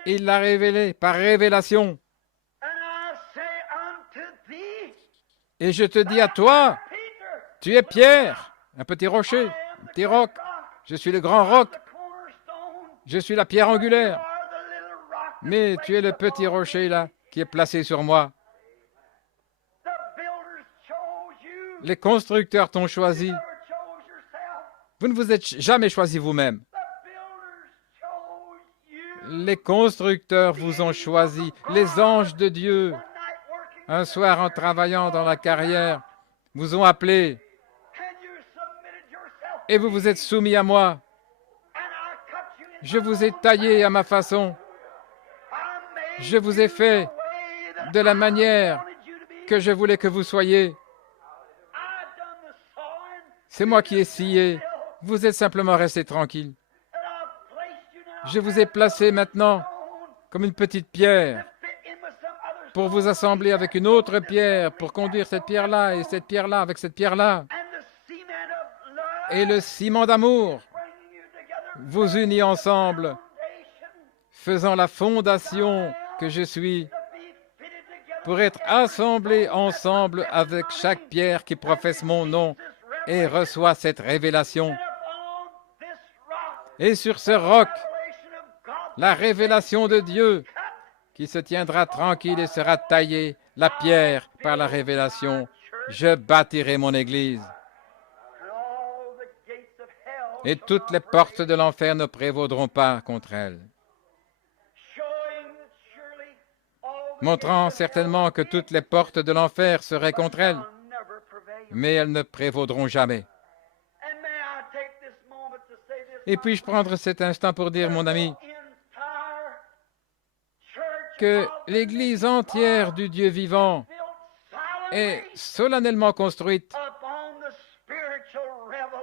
Il l'a révélé par révélation. Et je te dis à toi, tu es Pierre, un petit rocher, un petit roc. Je suis le grand roc. Je suis la pierre angulaire. Mais tu es le petit rocher là qui est placé sur moi. Les constructeurs t'ont choisi. Vous ne vous êtes jamais choisi vous-même. Les constructeurs vous ont choisi, les anges de Dieu. Un soir, en travaillant dans la carrière, vous ont appelé et vous vous êtes soumis à moi. Je vous ai taillé à ma façon. Je vous ai fait de la manière que je voulais que vous soyez. C'est moi qui ai scié. Vous êtes simplement resté tranquille. Je vous ai placé maintenant comme une petite pierre pour vous assembler avec une autre pierre, pour conduire cette pierre-là et cette pierre-là avec cette pierre-là. Et le ciment d'amour vous unit ensemble, faisant la fondation que je suis, pour être assemblés ensemble avec chaque pierre qui professe mon nom et reçoit cette révélation. Et sur ce roc, la révélation de Dieu, qui se tiendra tranquille et sera taillée, la pierre, par la révélation, je bâtirai mon Église. Et toutes les portes de l'enfer ne prévaudront pas contre elle. Montrant certainement que toutes les portes de l'enfer seraient contre elle, mais elles ne prévaudront jamais. Et puis-je prendre cet instant pour dire, mon ami, que l'Église entière du Dieu vivant est solennellement construite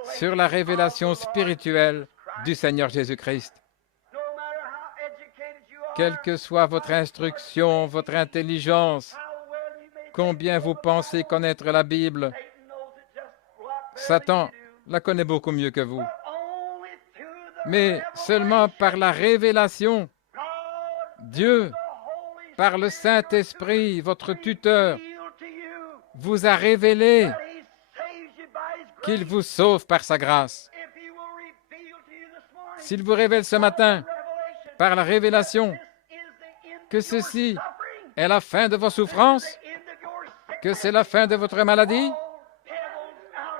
sur la révélation spirituelle du Seigneur Jésus-Christ. Quelle que soit votre instruction, votre intelligence, combien vous pensez connaître la Bible, Satan la connaît beaucoup mieux que vous. Mais seulement par la révélation, Dieu, par le Saint-Esprit, votre tuteur, vous a révélé qu'il vous sauve par sa grâce. S'il vous révèle ce matin, par la révélation, que ceci est la fin de vos souffrances, que c'est la fin de votre maladie,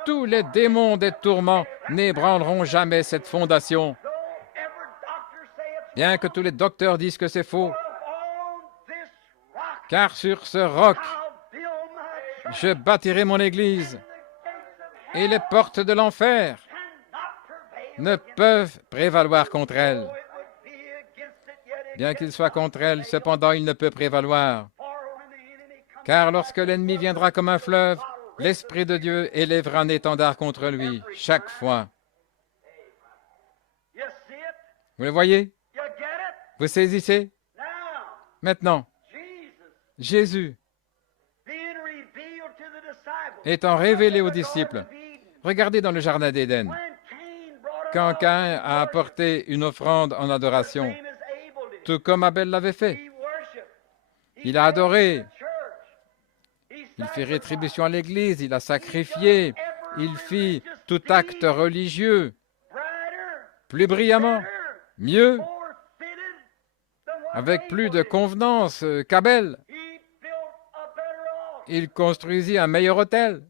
tous les démons des tourments n'ébranleront jamais cette fondation. Bien que tous les docteurs disent que c'est faux, car sur ce roc, je bâtirai mon Église, et les portes de l'enfer ne peuvent prévaloir contre elle. Bien qu'il soit contre elle, cependant, il ne peut prévaloir. Car lorsque l'ennemi viendra comme un fleuve, l'Esprit de Dieu élèvera un étendard contre lui chaque fois. Vous le voyez? Vous saisissez? Maintenant, Jésus étant révélé aux disciples, regardez dans le jardin d'Éden, quand Caïn a apporté une offrande en adoration, tout comme Abel l'avait fait. Il a adoré, il fit rétribution à l'Église, il a sacrifié, il fit tout acte religieux, plus brillamment, mieux, avec plus de convenance qu'Abel. Il construisit un meilleur autel.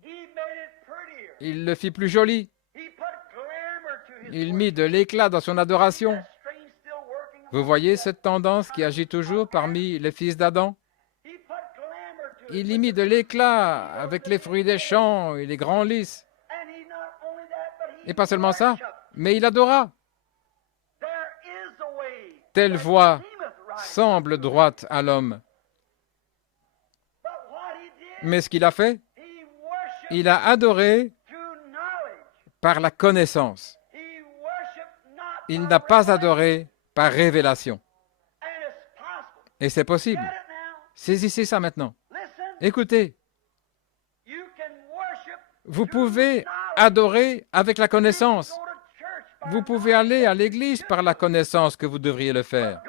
Il le fit plus joli. Il mit de l'éclat dans son adoration. Vous voyez cette tendance qui agit toujours parmi les fils d'Adam? Il y mit de l'éclat avec les fruits des champs et les grands lys. Et pas seulement ça, mais il adora. Telle voie semble droite à l'homme. Mais ce qu'il a fait, il a adoré par la connaissance. Il n'a pas adoré par révélation. Et c'est possible. Saisissez ça maintenant. Écoutez, vous pouvez adorer avec la connaissance. Vous pouvez aller à l'église par la connaissance que vous devriez le faire.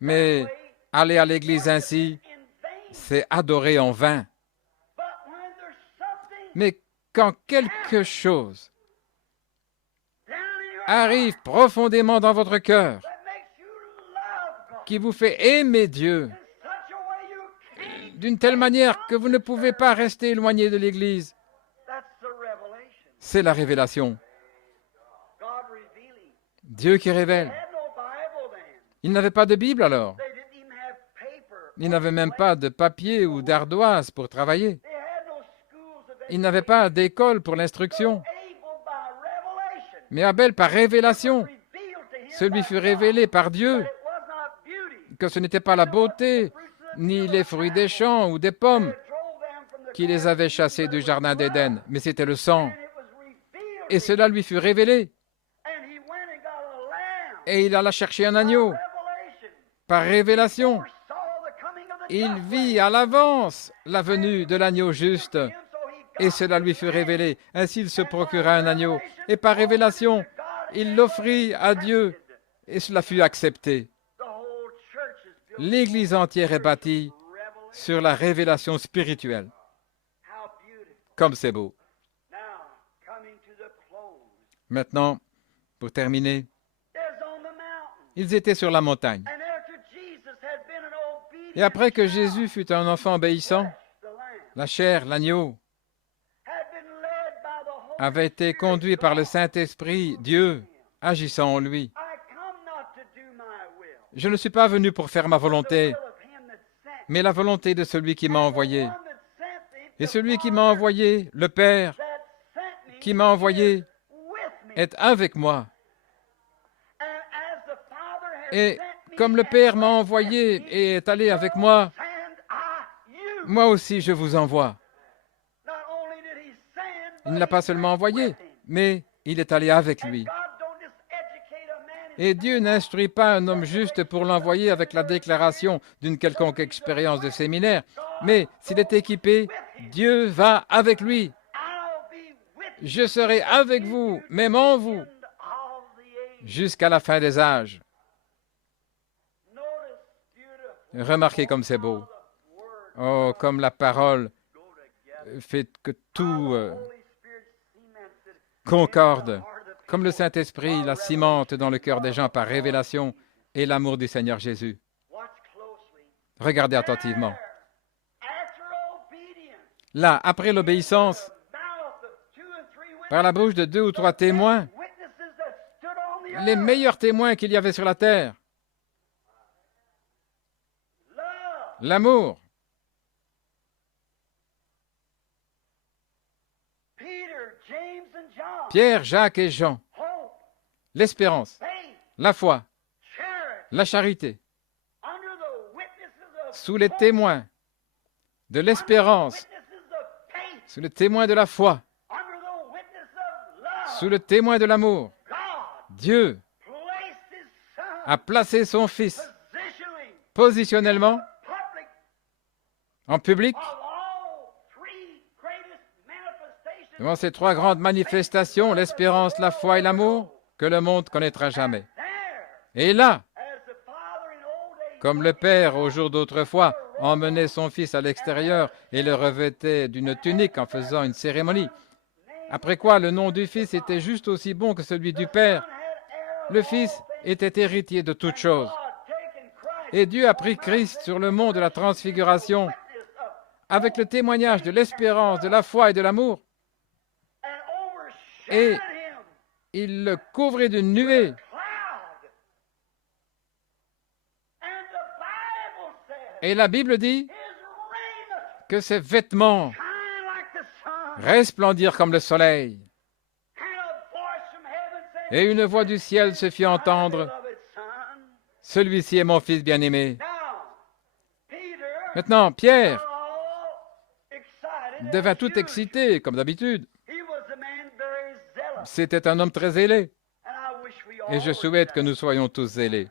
Mais aller à l'église ainsi, c'est adorer en vain. Mais quand quelque chose arrive profondément dans votre cœur, qui vous fait aimer Dieu d'une telle manière que vous ne pouvez pas rester éloigné de l'Église, c'est la révélation. Dieu qui révèle. Il n'avait pas de Bible alors. Il n'avait même pas de papier ou d'ardoise pour travailler. Il n'avait pas d'école pour l'instruction. Mais Abel, par révélation, ce lui fut révélé par Dieu, que ce n'était pas la beauté, ni les fruits des champs ou des pommes qui les avaient chassés du jardin d'Éden, mais c'était le sang. Et cela lui fut révélé. Et il alla chercher un agneau. Par révélation, il vit à l'avance la venue de l'agneau juste. Et cela lui fut révélé. Ainsi, il se procura un agneau. Et par révélation, il l'offrit à Dieu. Et cela fut accepté. L'Église entière est bâtie sur la révélation spirituelle. Comme c'est beau. Maintenant, pour terminer, ils étaient sur la montagne. Et après que Jésus fut un enfant obéissant, la chair, l'agneau, avait été conduit par le Saint-Esprit, Dieu, agissant en lui. Je ne suis pas venu pour faire ma volonté, mais la volonté de celui qui m'a envoyé. Et celui qui m'a envoyé, le Père, qui m'a envoyé, est avec moi. Et comme le Père m'a envoyé et est allé avec moi, moi aussi je vous envoie. Il ne l'a pas seulement envoyé, mais il est allé avec lui. Et Dieu n'instruit pas un homme juste pour l'envoyer avec la déclaration d'une quelconque expérience de séminaire, mais s'il est équipé, Dieu va avec lui. Je serai avec vous, même en vous, jusqu'à la fin des âges. Remarquez comme c'est beau. Oh, comme la parole fait que tout concorde. Comme le Saint-Esprit la cimente dans le cœur des gens par révélation et l'amour du Seigneur Jésus. Regardez attentivement. Là, après l'obéissance, par la bouche de 2 ou 3 témoins, les meilleurs témoins qu'il y avait sur la terre, l'amour. Pierre, Jacques et Jean, l'espérance, la foi, la charité, sous les témoins de l'espérance sous le témoin de la foi, sous le témoin de l'amour, Dieu a placé son Fils positionnellement, en public, devant ces trois grandes manifestations, l'espérance, la foi et l'amour, que le monde connaîtra jamais. Et là, comme le Père, au jour d'autrefois, emmenait son Fils à l'extérieur et le revêtait d'une tunique en faisant une cérémonie, après quoi le nom du Fils était juste aussi bon que celui du Père. Le Fils était héritier de toutes choses. Et Dieu a pris Christ sur le mont de la transfiguration avec le témoignage de l'espérance, de la foi et de l'amour. Et il le couvrit d'une nuée. Et la Bible dit que ses vêtements resplendirent comme le soleil. Et une voix du ciel se fit entendre. Celui-ci est mon Fils bien-aimé. Maintenant, Pierre devint tout excité, comme d'habitude. C'était un homme très zélé. Et je souhaite que nous soyons tous zélés.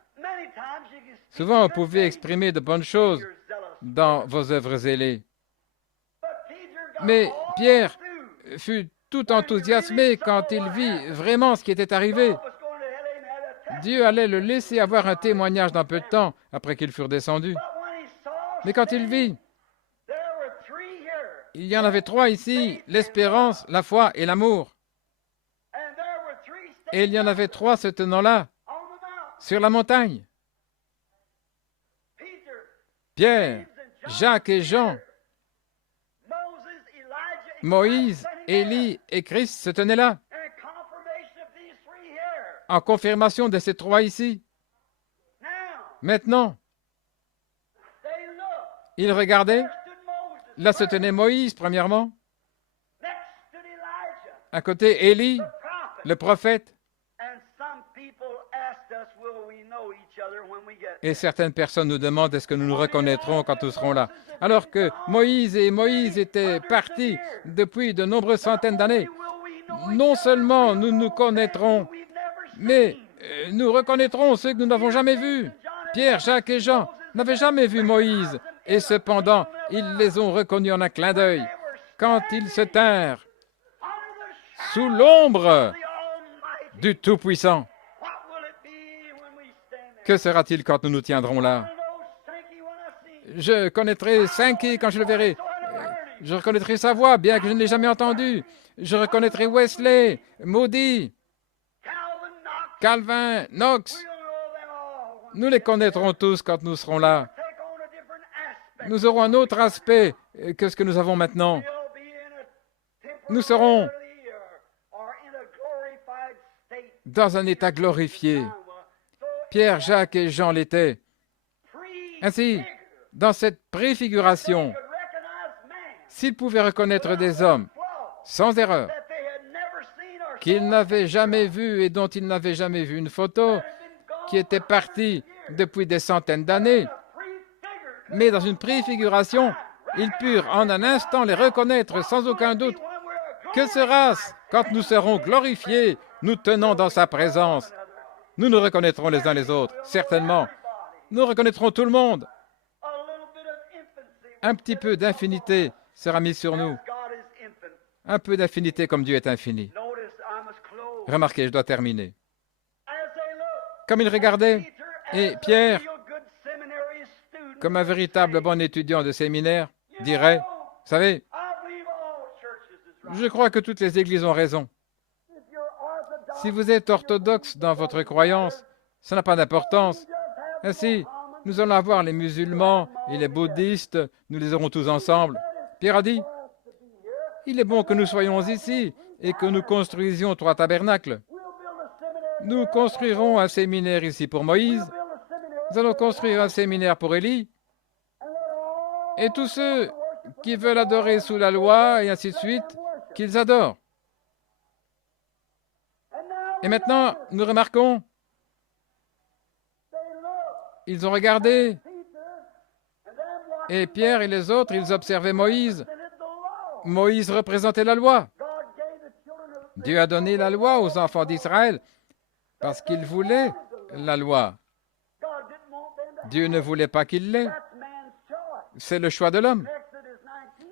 Souvent, vous pouvez exprimer de bonnes choses dans vos œuvres zélées. Mais Pierre fut tout enthousiasmé quand il vit vraiment ce qui était arrivé. Dieu allait le laisser avoir un témoignage dans peu de temps après qu'ils furent descendus. Mais quand il vit, il y en avait trois ici, l'espérance, la foi et l'amour. Et il y en avait trois se tenant là, sur la montagne. Pierre, Jacques et Jean, Moïse, Élie et Christ se tenaient là, en confirmation de ces trois ici. Maintenant, ils regardaient. Là se tenait Moïse, premièrement. À côté, Élie, le prophète. Et certaines personnes nous demandent est-ce que nous nous reconnaîtrons quand nous serons là. Alors que Moïse étaient partis depuis de nombreuses centaines d'années. Non seulement nous nous connaîtrons, mais nous reconnaîtrons ceux que nous n'avons jamais vus. Pierre, Jacques et Jean n'avaient jamais vu Moïse, et cependant, ils les ont reconnus en un clin d'œil quand ils se tinrent sous l'ombre du Tout-Puissant. Que sera-t-il quand nous nous tiendrons là? Je connaîtrai Sankey quand je le verrai. Je reconnaîtrai sa voix, bien que je ne l'ai jamais entendue. Je reconnaîtrai Wesley, Moody, Calvin, Knox. Nous les connaîtrons tous quand nous serons là. Nous aurons un autre aspect que ce que nous avons maintenant. Nous serons dans un état glorifié. Pierre, Jacques et Jean l'étaient. Ainsi, dans cette préfiguration, s'ils pouvaient reconnaître des hommes sans erreur, qu'ils n'avaient jamais vus et dont ils n'avaient jamais vu une photo, qui étaient partis depuis des centaines d'années, mais dans une préfiguration, ils purent en un instant les reconnaître sans aucun doute. Que sera-ce quand nous serons glorifiés, nous tenant dans sa présence? Nous nous reconnaîtrons les uns les autres, certainement. Nous reconnaîtrons tout le monde. Un petit peu d'infinité sera mis sur nous. Un peu d'infinité comme Dieu est infini. Remarquez, je dois terminer. Comme il regardait, et Pierre, comme un véritable bon étudiant de séminaire, dirait, « Vous savez, je crois que toutes les églises ont raison. Si vous êtes orthodoxe dans votre croyance, ça n'a pas d'importance. Ainsi, nous allons avoir les musulmans et les bouddhistes, nous les aurons tous ensemble. » Pierre a dit, « Il est bon que nous soyons ici et que nous construisions trois tabernacles. Nous construirons un séminaire ici pour Moïse. Nous allons construire un séminaire pour Élie. Et tous ceux qui veulent adorer sous la loi et ainsi de suite, qu'ils adorent. » Et maintenant, nous remarquons, ils ont regardé, et Pierre et les autres, ils observaient Moïse, Moïse représentait la loi. Dieu a donné la loi aux enfants d'Israël parce qu'il voulait la loi. Dieu ne voulait pas qu'il l'ait. C'est le choix de l'homme.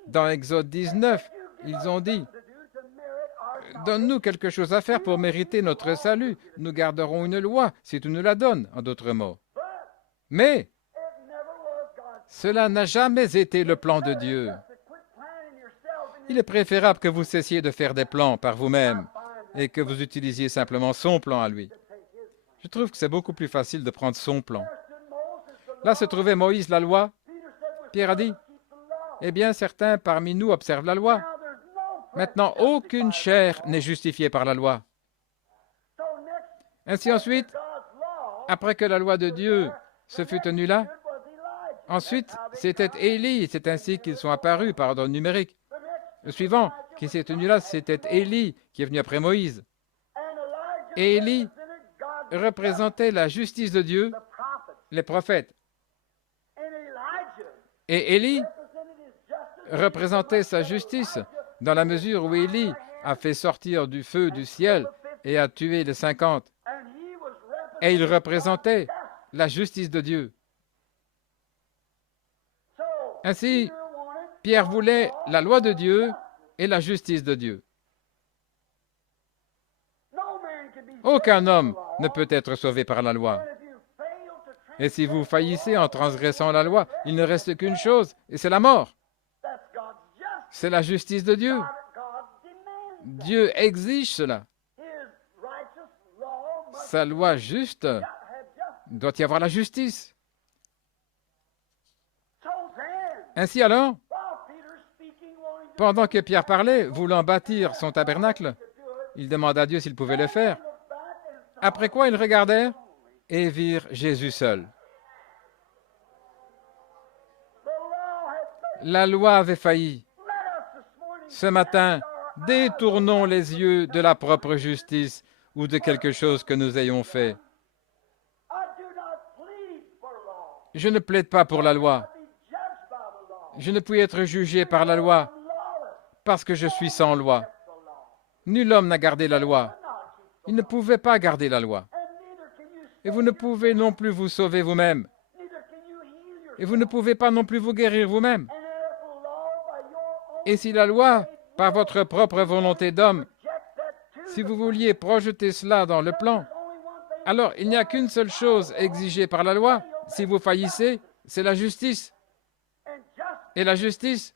Dans Exode 19, ils ont dit, « Donne-nous quelque chose à faire pour mériter notre salut. Nous garderons une loi si tu nous la donnes, en d'autres mots. » Mais cela n'a jamais été le plan de Dieu. Il est préférable que vous cessiez de faire des plans par vous-même et que vous utilisiez simplement son plan à lui. Je trouve que c'est beaucoup plus facile de prendre son plan. Là se trouvait Moïse, la loi. Pierre a dit, « Eh bien, certains parmi nous observent la loi. Maintenant, aucune chair n'est justifiée par la loi. » Ainsi ensuite, après que la loi de Dieu se fut tenue là, ensuite, c'était Élie, c'est ainsi qu'ils sont apparus par ordre numérique. Le suivant qui s'est tenu là, c'était Élie qui est venu après Moïse. Et Élie représentait la justice de Dieu, les prophètes. Et Élie représentait sa justice dans la mesure où Élie a fait sortir du feu du ciel et a tué les 50. Et il représentait la justice de Dieu. Ainsi, Pierre voulait la loi de Dieu et la justice de Dieu. Aucun homme ne peut être sauvé par la loi. Et si vous faillissez en transgressant la loi, il ne reste qu'une chose, et c'est la mort. C'est la justice de Dieu. Dieu exige cela. Sa loi juste doit y avoir la justice. Ainsi alors, pendant que Pierre parlait, voulant bâtir son tabernacle, il demanda à Dieu s'il pouvait le faire. Après quoi ils regardèrent et virent Jésus seul. La loi avait failli. Ce matin, détournons les yeux de la propre justice ou de quelque chose que nous ayons fait. Je ne plaide pas pour la loi. Je ne puis être jugé par la loi parce que je suis sans loi. Nul homme n'a gardé la loi. Il ne pouvait pas garder la loi. Et vous ne pouvez non plus vous sauver vous-même. Et vous ne pouvez pas non plus vous guérir vous-même. Et si la loi, par votre propre volonté d'homme, si vous vouliez projeter cela dans le plan, alors il n'y a qu'une seule chose exigée par la loi. Si vous faillissez, c'est la justice. Et la justice,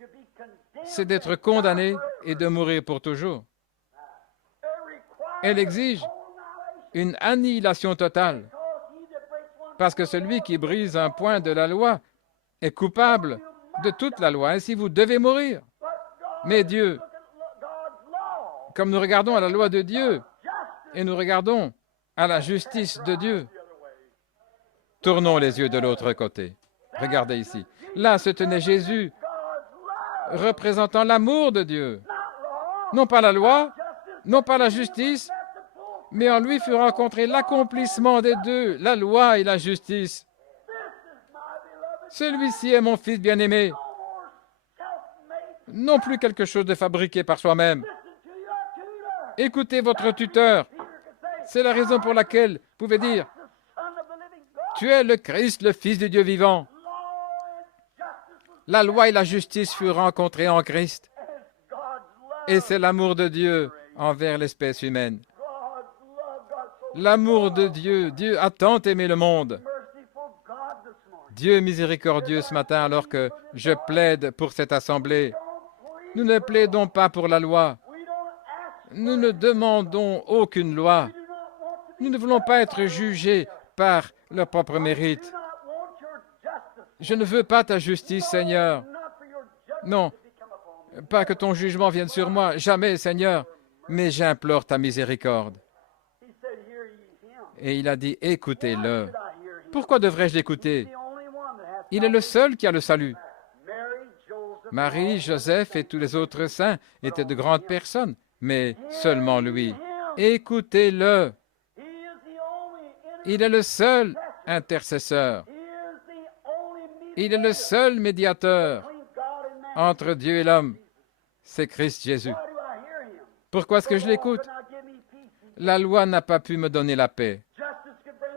c'est d'être condamné et de mourir pour toujours. Elle exige une annihilation totale, parce que celui qui brise un point de la loi est coupable de toute la loi. Ainsi, vous devez mourir. Mais Dieu, comme nous regardons à la loi de Dieu et nous regardons à la justice de Dieu, tournons les yeux de l'autre côté. Regardez ici. Là se tenait Jésus, représentant l'amour de Dieu. Non pas la loi, non pas la justice, mais en lui fut rencontré l'accomplissement des deux, la loi et la justice. Celui-ci est mon Fils bien-aimé. Non plus quelque chose de fabriqué par soi-même. Écoutez votre tuteur. C'est la raison pour laquelle vous pouvez dire, « Tu es le Christ, le Fils du Dieu vivant. » La loi et la justice furent rencontrées en Christ. Et c'est l'amour de Dieu envers l'espèce humaine. L'amour de Dieu. Dieu a tant aimé le monde. Dieu miséricordieux ce matin, alors que je plaide pour cette assemblée. Nous ne plaidons pas pour la loi. Nous ne demandons aucune loi. Nous ne voulons pas être jugés par leur propre mérite. Je ne veux pas ta justice, Seigneur. Non, pas que ton jugement vienne sur moi. Jamais, Seigneur. Mais j'implore ta miséricorde. Et il a dit, écoutez-le. Pourquoi devrais-je l'écouter? Il est le seul qui a le salut. Marie, Joseph et tous les autres saints étaient de grandes personnes, mais seulement lui. Écoutez-le. Il est le seul intercesseur. Il est le seul médiateur entre Dieu et l'homme. c'est Christ Jésus. Pourquoi est-ce que je l'écoute? La loi n'a pas pu me donner la paix.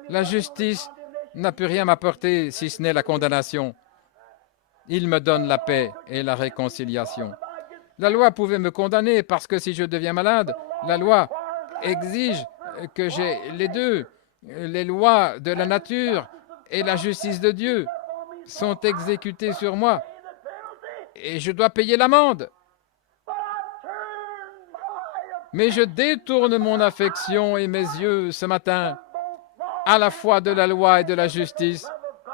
La justice n'a pu rien m'apporter si ce n'est la condamnation. Il me donne la paix et la réconciliation. La loi pouvait me condamner parce que si je deviens malade, la loi exige que j'ai les deux. Les lois de la nature et la justice de Dieu sont exécutées sur moi et je dois payer l'amende. Mais je détourne mon affection et mes yeux ce matin à la fois de la loi et de la justice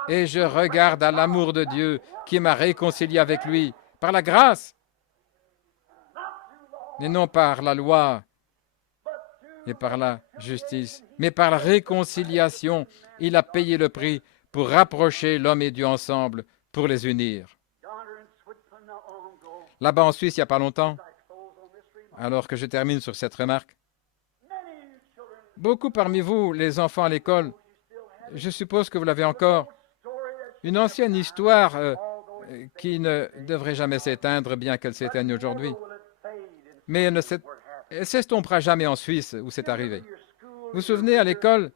et je regarde à l'amour de Dieu qui m'a réconcilié avec lui par la grâce et non par la loi et par la justice, mais par la réconciliation. Il a payé le prix pour rapprocher l'homme et Dieu ensemble, pour les unir. Là-bas en Suisse, il n'y a pas longtemps, alors que je termine sur cette remarque, beaucoup parmi vous, les enfants à l'école, je suppose que vous l'avez encore, une ancienne histoire qui ne devrait jamais s'éteindre, bien qu'elle s'éteigne aujourd'hui. Mais elle ne s'estompera jamais en Suisse où c'est arrivé. Vous vous souvenez à l'école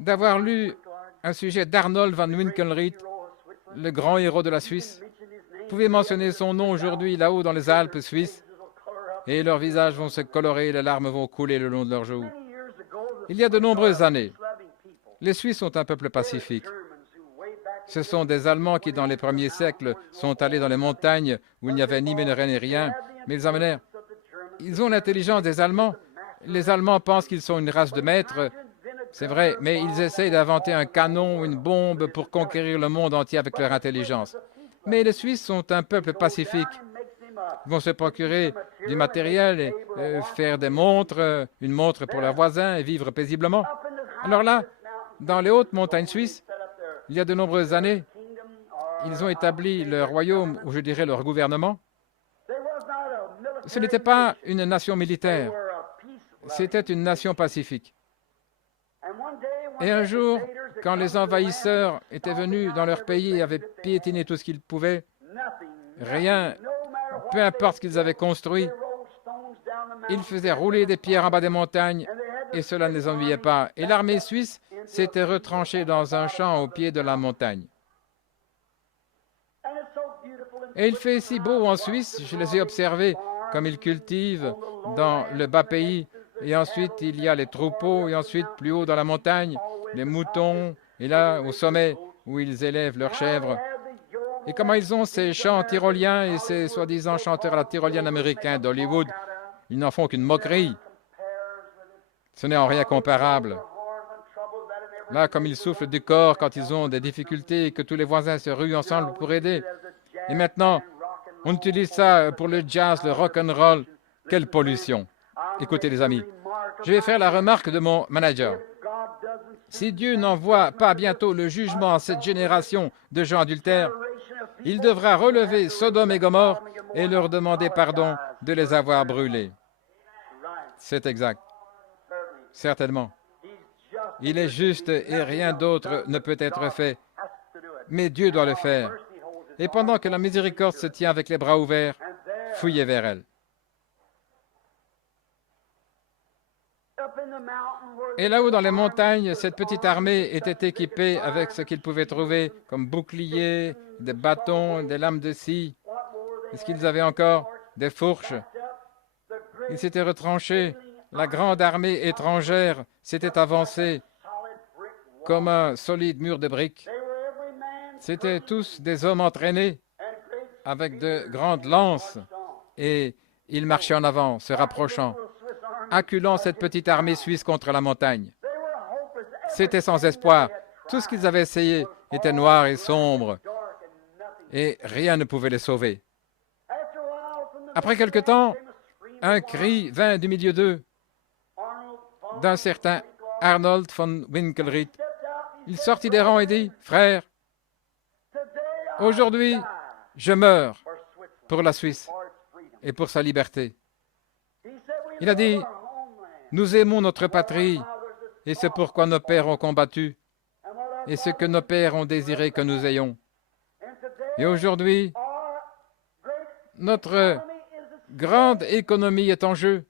d'avoir lu un sujet d'Arnold van Winkelried, le grand héros de la Suisse. Vous pouvez mentionner son nom aujourd'hui là-haut dans les Alpes suisses et leurs visages vont se colorer, les larmes vont couler le long de leurs joues. Il y a de nombreuses années, les Suisses sont un peuple pacifique. Ce sont des Allemands qui, dans les premiers siècles, sont allés dans les montagnes où il n'y avait ni minerai ni rien, mais ils emmenèrent. Ils ont l'intelligence des Allemands. Les Allemands pensent qu'ils sont une race de maîtres, c'est vrai, mais ils essayent d'inventer un canon, une bombe pour conquérir le monde entier avec leur intelligence. Mais les Suisses sont un peuple pacifique. Ils vont se procurer du matériel et faire des montres, une montre pour leurs voisins et vivre paisiblement. Alors là, dans les hautes montagnes suisses, il y a de nombreuses années, ils ont établi leur royaume, ou je dirais leur gouvernement. Ce n'était pas une nation militaire, c'était une nation pacifique. Et un jour, quand les envahisseurs étaient venus dans leur pays et avaient piétiné tout ce qu'ils pouvaient, rien, peu importe ce qu'ils avaient construit, ils faisaient rouler des pierres en bas des montagnes et cela ne les ennuyait pas. Et l'armée suisse s'était retranchée dans un champ au pied de la montagne. Et il fait si beau en Suisse, je les ai observés comme ils cultivent dans le bas pays. Et ensuite, il y a les troupeaux, et ensuite, plus haut dans la montagne, les moutons, et là, au sommet, où ils élèvent leurs chèvres. Et comment ils ont ces chants tyroliens et ces soi-disant chanteurs à la tyrolienne américains d'Hollywood, ils n'en font qu'une moquerie. Ce n'est en rien comparable. Là, comme ils soufflent du corps quand ils ont des difficultés et que tous les voisins se ruent ensemble pour aider. Et maintenant, on utilise ça pour le jazz, le rock and roll. Quelle pollution! Écoutez les amis, je vais faire la remarque de mon manager. Si Dieu n'envoie pas bientôt le jugement à cette génération de gens adultères, il devra relever Sodome et Gomorrhe et leur demander pardon de les avoir brûlés. C'est exact. Certainement. Il est juste et rien d'autre ne peut être fait. Mais Dieu doit le faire. Et pendant que la miséricorde se tient avec les bras ouverts, fouillez vers elle. Et là-haut dans les montagnes, cette petite armée était équipée avec ce qu'ils pouvaient trouver comme boucliers, des bâtons, des lames de scie. Est-ce qu'ils avaient encore des fourches? Ils s'étaient retranchés. La grande armée étrangère s'était avancée comme un solide mur de briques. C'étaient tous des hommes entraînés avec de grandes lances et ils marchaient en avant, se rapprochant, acculant cette petite armée suisse contre la montagne. C'était sans espoir. Tout ce qu'ils avaient essayé était noir et sombre et rien ne pouvait les sauver. Après quelque temps, un cri vint du milieu d'eux, d'un certain Arnold von Winkelried. Il sortit des rangs et dit, « Frères, aujourd'hui, je meurs pour la Suisse et pour sa liberté. » Il a dit, « Nous aimons notre patrie et c'est pourquoi nos pères ont combattu et ce que nos pères ont désiré que nous ayons. Et aujourd'hui, Notre grande économie est en jeu.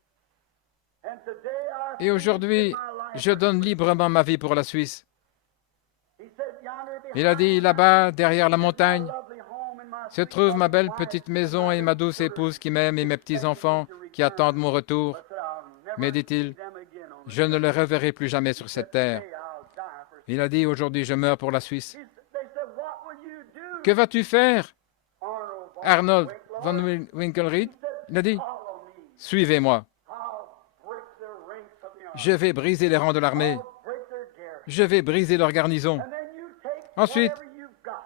Et aujourd'hui, je donne librement ma vie pour la Suisse. Il a dit, là-bas, derrière la montagne, se trouve ma belle petite maison et ma douce épouse qui m'aime et mes petits-enfants qui attendent mon retour. Mais, dit-il, je ne le reverrai plus jamais sur cette terre. Il a dit, aujourd'hui, je meurs pour la Suisse. Que vas-tu faire, Arnold von Winkelried? Il a dit, suivez-moi. Je vais briser les rangs de l'armée. Je vais briser leur garnison. Ensuite,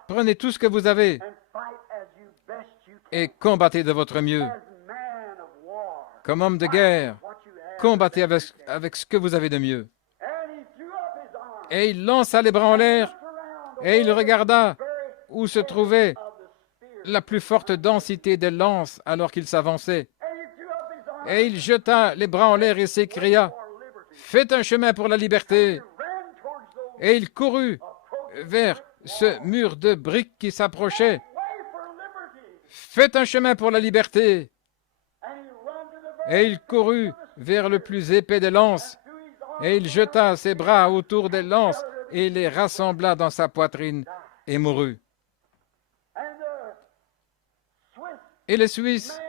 prenez tout ce que vous avez et combattez de votre mieux. Comme homme de guerre, combattez avec ce que vous avez de mieux. Et il lança les bras en l'air et il regarda où se trouvait la plus forte densité des lances alors qu'il s'avançait. Et il jeta les bras en l'air et s'écria, « Faites un chemin pour la liberté !» Et il courut vers ce mur de briques qui s'approchait. « Faites un chemin pour la liberté !» Et il courut vers le plus épais des lances, et il jeta ses bras autour des lances et les rassembla dans sa poitrine et mourut. Et les Suisses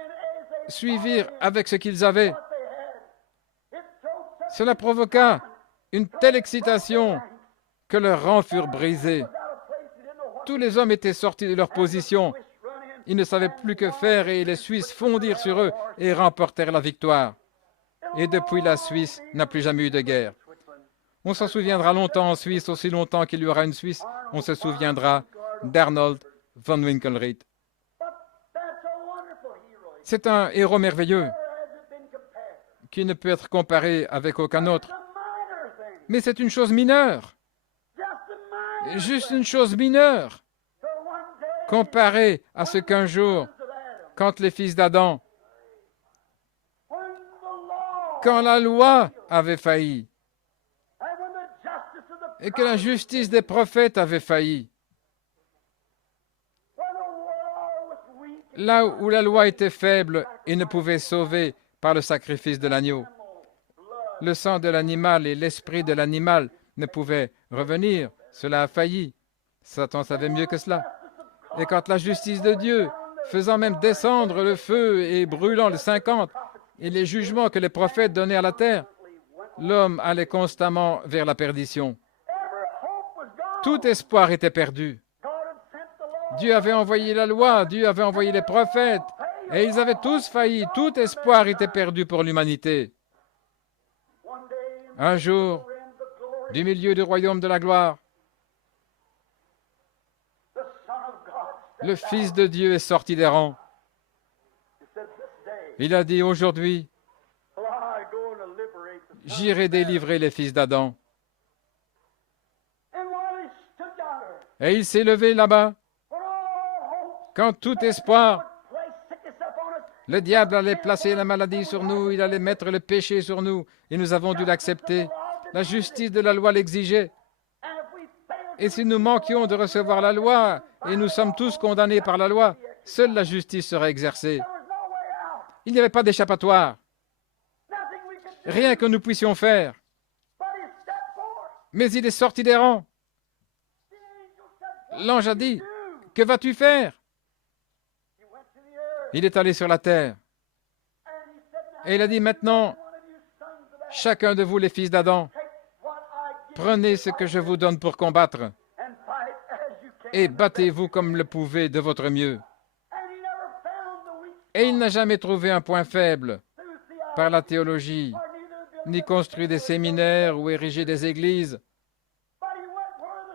suivirent avec ce qu'ils avaient. Cela provoqua une telle excitation que leurs rangs furent brisés. Tous les hommes étaient sortis de leur position. Ils ne savaient plus que faire et les Suisses fondirent sur eux et remportèrent la victoire. Et depuis, la Suisse n'a plus jamais eu de guerre. On s'en souviendra longtemps en Suisse, aussi longtemps qu'il y aura une Suisse, on se souviendra d'Arnold von Winkelried. C'est un héros merveilleux qui ne peut être comparé avec aucun autre. Mais c'est une chose mineure, juste une chose mineure, comparée à ce qu'un jour, quand les fils d'Adam, quand la loi avait failli, et que la justice des prophètes avait failli, là où la loi était faible et ne pouvait sauver par le sacrifice de l'agneau. Le sang de l'animal et l'esprit de l'animal ne pouvaient revenir. Cela a failli. Satan savait mieux que cela. Et quand la justice de Dieu, faisant même descendre le feu et brûlant les 50 et les jugements que les prophètes donnaient à la terre, l'homme allait constamment vers la perdition. Tout espoir était perdu. Dieu avait envoyé la loi, Dieu avait envoyé les prophètes, et ils avaient tous failli. Tout espoir était perdu pour l'humanité. Un jour, du milieu du royaume de la gloire, le Fils de Dieu est sorti des rangs. Il a dit, aujourd'hui, j'irai délivrer les fils d'Adam. Et il s'est levé là-bas. Quand tout espoir, le diable allait placer la maladie sur nous, il allait mettre le péché sur nous, et nous avons dû l'accepter. La justice de la loi l'exigeait. Et si nous manquions de recevoir la loi, et nous sommes tous condamnés par la loi, seule la justice serait exercée. Il n'y avait pas d'échappatoire. Rien que nous puissions faire. Mais il est sorti des rangs. L'ange a dit, « Que vas-tu faire ?» Il est allé sur la terre. Et il a dit, « Maintenant, chacun de vous, les fils d'Adam, prenez ce que je vous donne pour combattre et battez-vous comme le pouvez de votre mieux. » Et il n'a jamais trouvé un point faible par la théologie, ni construit des séminaires ou érigé des églises.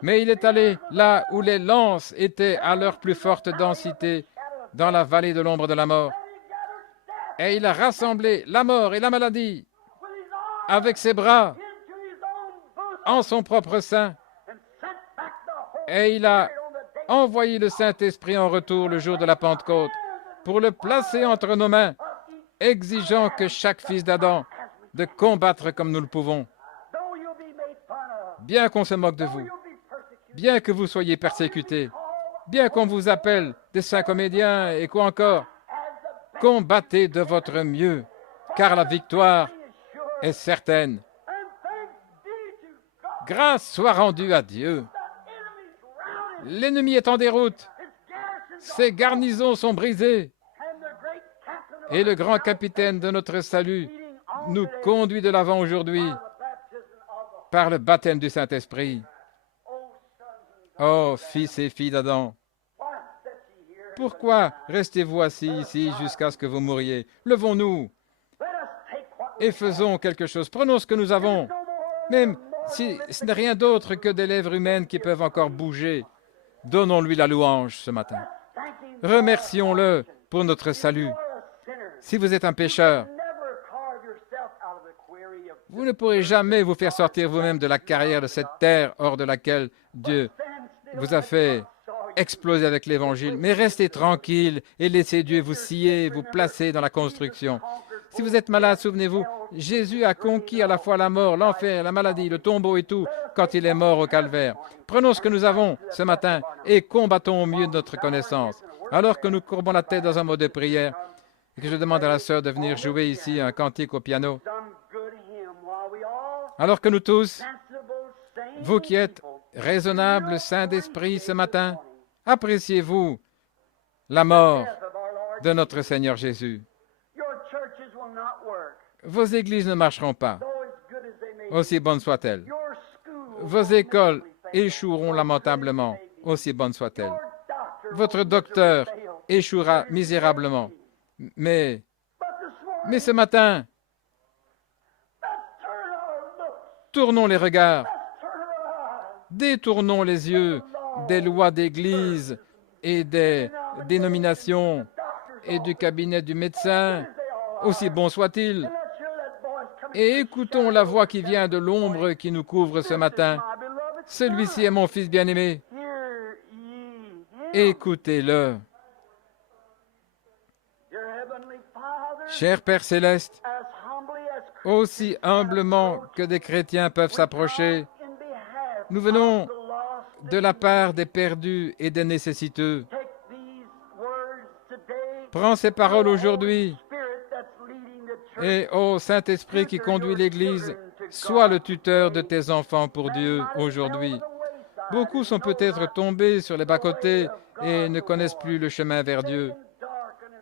Mais il est allé là où les lances étaient à leur plus forte densité, dans la vallée de l'ombre de la mort. Et il a rassemblé la mort et la maladie avec ses bras en son propre sein. Et il a envoyé le Saint-Esprit en retour le jour de la Pentecôte pour le placer entre nos mains, exigeant que chaque fils d'Adam de combattre comme nous le pouvons. Bien qu'on se moque de vous, bien que vous soyez persécutés, bien qu'on vous appelle des saints comédiens et quoi encore, Combattez de votre mieux, car la victoire est certaine. Grâce soit rendue à Dieu. L'ennemi est en déroute. Ses garnisons sont brisées. Et le grand capitaine de notre salut nous conduit de l'avant aujourd'hui par le baptême du Saint-Esprit. Ô fils et filles d'Adam, pourquoi restez-vous assis ici jusqu'à ce que vous mouriez? Levons-nous et faisons quelque chose. Prenons ce que nous avons, même si ce n'est rien d'autre que des lèvres humaines qui peuvent encore bouger. Donnons-lui la louange ce matin. Remercions-le pour notre salut. Si vous êtes un pécheur, vous ne pourrez jamais vous faire sortir vous-même de la carrière de cette terre hors de laquelle Dieu vous a fait exploser avec l'Évangile. Mais restez tranquille et laissez Dieu vous scier, vous placer dans la construction. Si vous êtes malade, souvenez-vous, Jésus a conquis à la fois la mort, l'enfer, la maladie, le tombeau et tout quand il est mort au calvaire. Prenons ce que nous avons ce matin et combattons au mieux de notre connaissance. Alors que nous courbons la tête dans un mot de prière et que je demande à la sœur de venir jouer ici un cantique au piano, alors que nous tous, vous qui êtes raisonnables, saints d'esprit ce matin, appréciez-vous la mort de notre Seigneur Jésus. Vos églises ne marcheront pas, aussi bonnes soient-elles. Vos écoles échoueront lamentablement, aussi bonnes soient-elles. Votre docteur échouera misérablement. Mais ce matin, tournons les regards, détournons les yeux des lois d'Église et des dénominations et du cabinet du médecin, aussi bon soit-il, et écoutons la voix qui vient de l'ombre qui nous couvre ce matin. Celui-ci est mon Fils bien-aimé. Écoutez-le. Cher Père céleste, aussi humblement que des chrétiens peuvent s'approcher, nous venons de la part des perdus et des nécessiteux. Prends ces paroles aujourd'hui et, ô Saint-Esprit qui conduit l'Église, sois le tuteur de tes enfants pour Dieu aujourd'hui. Beaucoup sont peut-être tombés sur les bas-côtés et ne connaissent plus le chemin vers Dieu.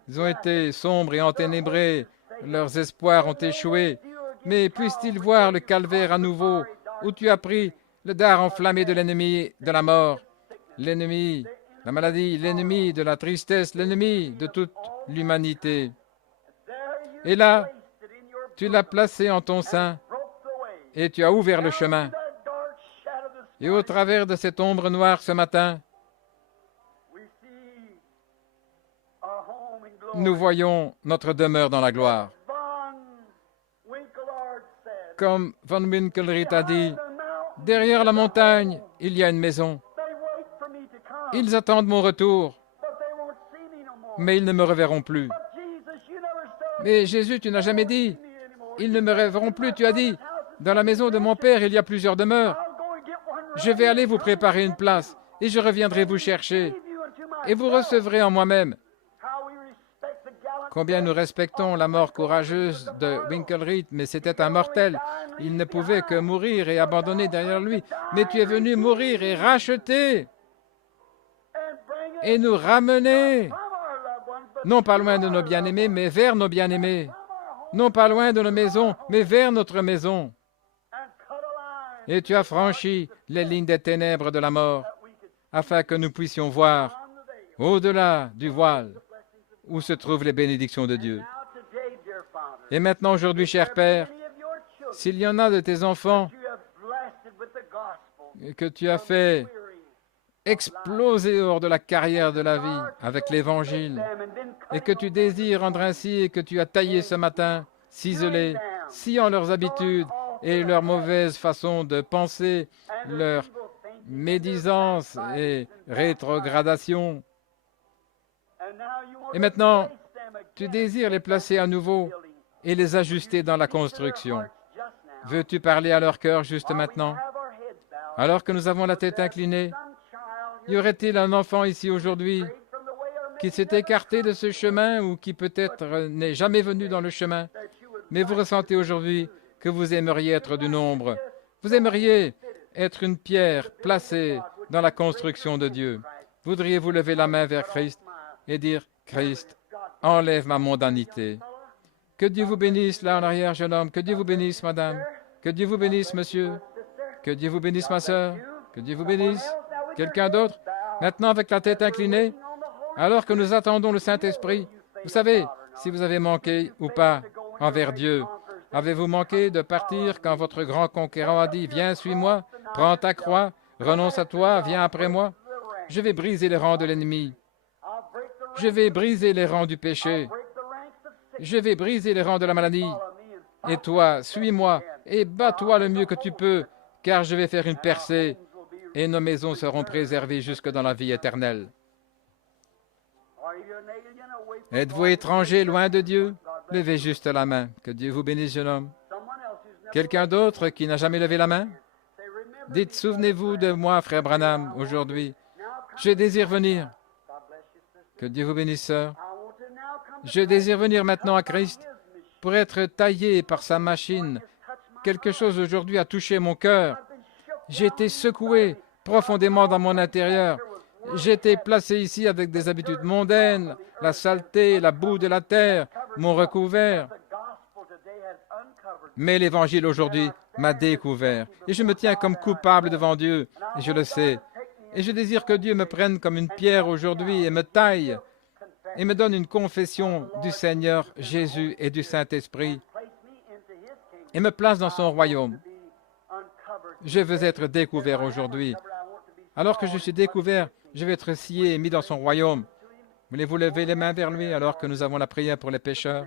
Ils ont été sombres et enténébrés, leurs espoirs ont échoué, mais puissent-ils voir le calvaire à nouveau, où tu as pris le dard enflammé de l'ennemi de la mort, l'ennemi, la maladie, l'ennemi de la tristesse, l'ennemi de toute l'humanité. Et là, tu l'as placé en ton sein et tu as ouvert le chemin. Et au travers de cette ombre noire ce matin, nous voyons notre demeure dans la gloire. Comme Von Winkelried a dit, derrière la montagne, il y a une maison. Ils attendent mon retour, mais ils ne me reverront plus. Mais Jésus, tu n'as jamais dit, ils ne me reverront plus, tu as dit, dans la maison de mon Père, il y a plusieurs demeures. Je vais aller vous préparer une place, et je reviendrai vous chercher, et vous recevrez en moi-même. Combien nous respectons la mort courageuse de Winkelried, mais c'était un mortel. Il ne pouvait que mourir et abandonner derrière lui. Mais tu es venu mourir et racheter et nous ramener, non pas loin de nos bien-aimés, mais vers nos bien-aimés. Non pas loin de nos maisons, mais vers notre maison. Et tu as franchi les lignes des ténèbres de la mort, afin que nous puissions voir, au-delà du voile, où se trouvent les bénédictions de Dieu. Et maintenant, aujourd'hui, cher Père, s'il y en a de tes enfants que tu as fait exploser hors de la carrière de la vie avec l'Évangile, et que tu désires rendre ainsi, et que tu as taillé ce matin, ciselé, sciant leurs habitudes et leur mauvaise façon de penser, leur médisance et rétrogradation. Et maintenant, tu désires les placer à nouveau et les ajuster dans la construction. Veux-tu parler à leur cœur juste maintenant? Alors que nous avons la tête inclinée, y aurait-il un enfant ici aujourd'hui qui s'est écarté de ce chemin ou qui peut-être n'est jamais venu dans le chemin, mais vous ressentez aujourd'hui que vous aimeriez être du nombre. Vous aimeriez être une pierre placée dans la construction de Dieu. Voudriez-vous lever la main vers Christ et dire, Christ, enlève ma mondanité. Que Dieu vous bénisse là en arrière, jeune homme. Que Dieu vous bénisse, madame. Que Dieu vous bénisse, monsieur. Que Dieu vous bénisse, ma sœur. Que Dieu vous bénisse. Quelqu'un d'autre? Maintenant, avec la tête inclinée, alors que nous attendons le Saint-Esprit, vous savez, si vous avez manqué ou pas envers Dieu, avez-vous manqué de partir quand votre grand conquérant a dit, viens, suis-moi, prends ta croix, renonce à toi, viens après moi? Je vais briser les rangs de l'ennemi. Je vais briser les rangs du péché. Je vais briser les rangs de la maladie. Et toi, suis-moi et bats-toi le mieux que tu peux, car je vais faire une percée et nos maisons seront préservées jusque dans la vie éternelle. Êtes-vous étranger loin de Dieu? Levez juste la main. Que Dieu vous bénisse, jeune homme. Quelqu'un d'autre qui n'a jamais levé la main? Dites, souvenez-vous de moi, frère Branham, aujourd'hui. Je désire venir. Que Dieu vous bénisse, sœur. Je désire venir maintenant à Christ pour être taillé par sa machine. Quelque chose aujourd'hui a touché mon cœur. J'ai été secoué profondément dans mon intérieur. J'ai été placé ici avec des habitudes mondaines, la saleté, la boue de la terre m'ont recouvert. Mais l'Évangile aujourd'hui m'a découvert et je me tiens comme coupable devant Dieu, et je le sais. Et je désire que Dieu me prenne comme une pierre aujourd'hui et me taille et me donne une confession du Seigneur Jésus et du Saint-Esprit et me place dans son royaume. Je veux être découvert aujourd'hui. Alors que je suis découvert, je vais être scié et mis dans son royaume. Voulez-vous lever les mains vers lui alors que nous avons la prière pour les pécheurs?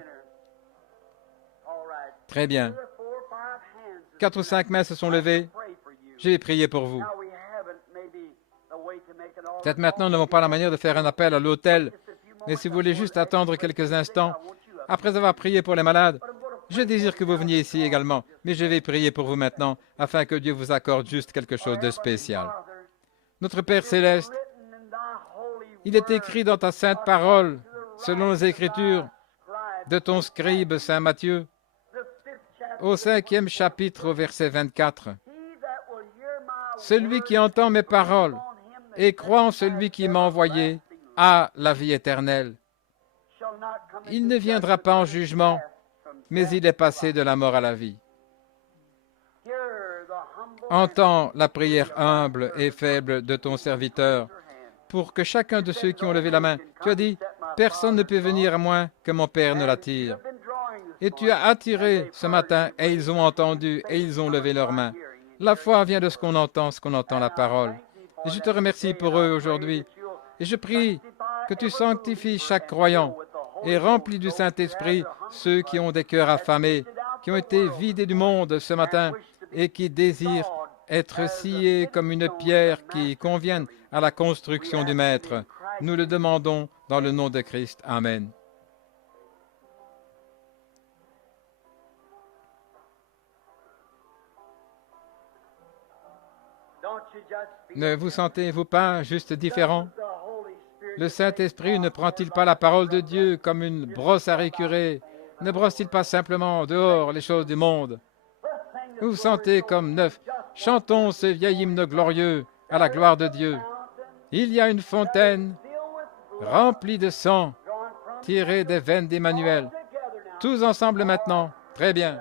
Très bien. 4 ou 5 mains se sont levées. Je vais prier pour vous. Peut-être maintenant, nous n'avons pas la manière de faire un appel à l'autel, mais si vous voulez juste attendre quelques instants, après avoir prié pour les malades, je désire que vous veniez ici également, mais je vais prier pour vous maintenant, afin que Dieu vous accorde juste quelque chose de spécial. Notre Père céleste, il est écrit dans ta sainte parole, selon les Écritures, de ton scribe Saint Matthieu, au 5e chapitre, au verset 24. Celui qui entend mes paroles et croit en celui qui m'a envoyé a la vie éternelle. Il ne viendra pas en jugement, mais il est passé de la mort à la vie. Entends la prière humble et faible de ton serviteur, pour que chacun de ceux qui ont levé la main, tu as dit, personne ne peut venir à moins que mon Père ne l'attire. Et tu as attiré ce matin, et ils ont entendu, et ils ont levé leurs mains. La foi vient de ce qu'on entend la parole. Et je te remercie pour eux aujourd'hui. Et je prie que tu sanctifies chaque croyant et remplis du Saint-Esprit ceux qui ont des cœurs affamés, qui ont été vidés du monde ce matin et qui désirent être sciés comme une pierre qui convienne à la construction du Maître. Nous le demandons dans le nom de Christ. Amen. Ne vous sentez-vous pas juste différent? Le Saint-Esprit ne prend-il pas la parole de Dieu comme une brosse à récurer? Ne brosse-t-il pas simplement dehors les choses du monde? Vous vous sentez comme neuf. Chantons ce vieil hymne glorieux à la gloire de Dieu. Il y a une fontaine remplie de sang tirée des veines d'Emmanuel. Tous ensemble maintenant. Très bien.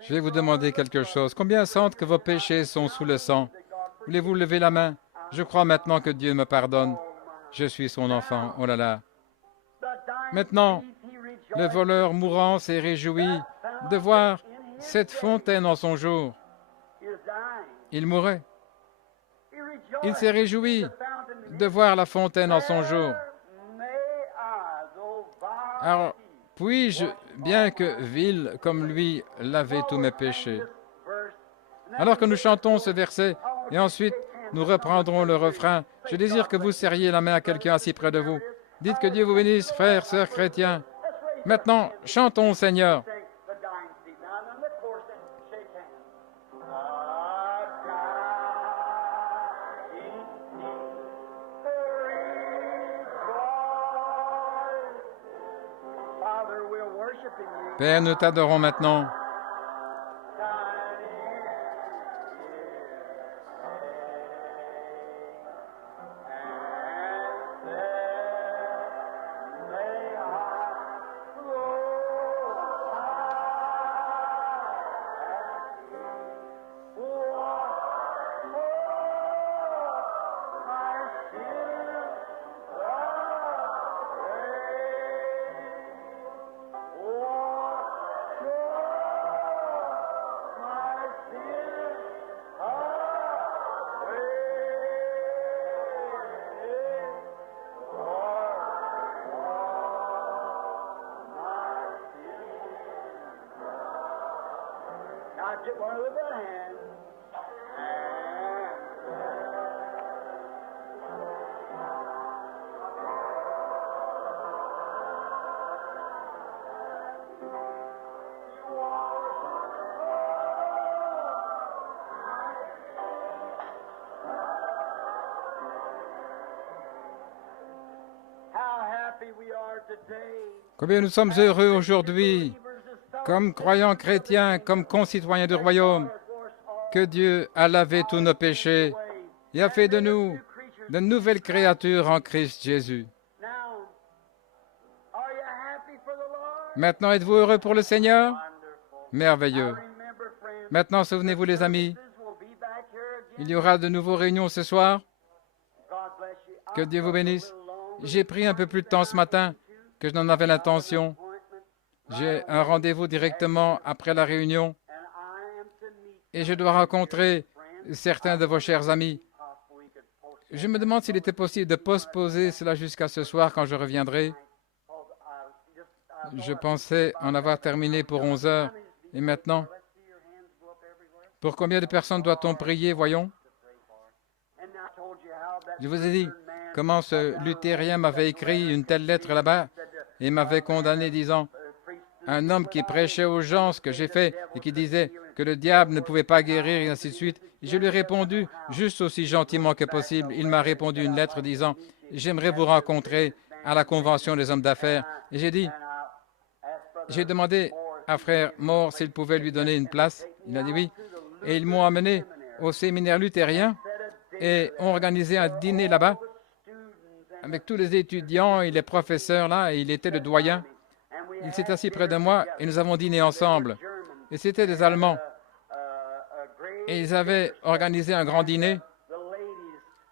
Je vais vous demander quelque chose. Combien sentent que vos péchés sont sous le sang? Voulez-vous lever la main? Je crois maintenant que Dieu me pardonne. Je suis son enfant. Oh là là. Maintenant, le voleur mourant s'est réjoui de voir cette fontaine en son jour. Il mourait. Il s'est réjoui de voir la fontaine en son jour. Alors, puis-je, bien que vil comme lui, laver tous mes péchés? Alors que nous chantons ce verset, et ensuite nous reprendrons le refrain, je désire que vous serriez la main à quelqu'un assis près de vous. Dites que Dieu vous bénisse, frères, sœurs chrétiens. Maintenant, chantons, Seigneur. Père, nous t'adorons maintenant. Combien nous sommes heureux aujourd'hui, comme croyants chrétiens, comme concitoyens du royaume, que Dieu a lavé tous nos péchés et a fait de nous de nouvelles créatures en Christ Jésus. Maintenant, êtes-vous heureux pour le Seigneur? Merveilleux. Maintenant, souvenez-vous les amis, il y aura de nouveaux réunions ce soir. Que Dieu vous bénisse. J'ai pris un peu plus de temps ce matin que je n'en avais l'intention. J'ai un rendez-vous directement après la réunion et je dois rencontrer certains de vos chers amis. Je me demande s'il était possible de postposer cela jusqu'à ce soir quand je reviendrai. Je pensais en avoir terminé pour 11 heures. Et maintenant, pour combien de personnes doit-on prier, voyons? Je vous ai dit comment ce luthérien m'avait écrit une telle lettre là-bas et m'avait condamné disant, un homme qui prêchait aux gens ce que j'ai fait et qui disait que le diable ne pouvait pas guérir et ainsi de suite. Et je lui ai répondu juste aussi gentiment que possible. Il m'a répondu une lettre disant, j'aimerais vous rencontrer à la convention des hommes d'affaires. Et j'ai demandé à frère Moore s'il pouvait lui donner une place. Il a dit oui. Et ils m'ont amené au séminaire luthérien et ont organisé un dîner là-bas avec tous les étudiants et les professeurs là, et il était le doyen. Il s'est assis près de moi et nous avons dîné ensemble. Et c'était des Allemands. Et ils avaient organisé un grand dîner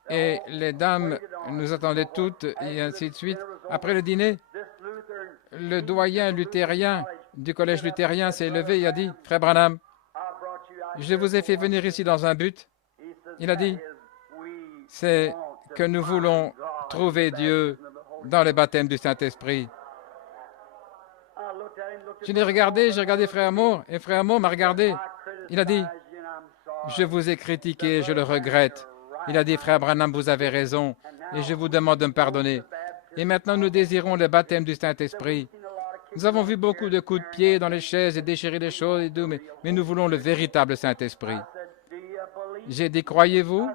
et les dames nous attendaient toutes et ainsi de suite. Après le dîner, le doyen luthérien du collège luthérien s'est levé et a dit, frère Branham, je vous ai fait venir ici dans un but. Il a dit, c'est que nous voulons trouver Dieu dans le baptême du Saint-Esprit. Je l'ai regardé, j'ai regardé frère Moore, et frère Moore m'a regardé. Il a dit, je vous ai critiqué, je le regrette. Il a dit, frère Branham, vous avez raison, et je vous demande de me pardonner. Et maintenant, nous désirons le baptême du Saint-Esprit. Nous avons vu beaucoup de coups de pied dans les chaises et déchirer des choses et tout, mais nous voulons le véritable Saint-Esprit. J'ai dit, croyez-vous?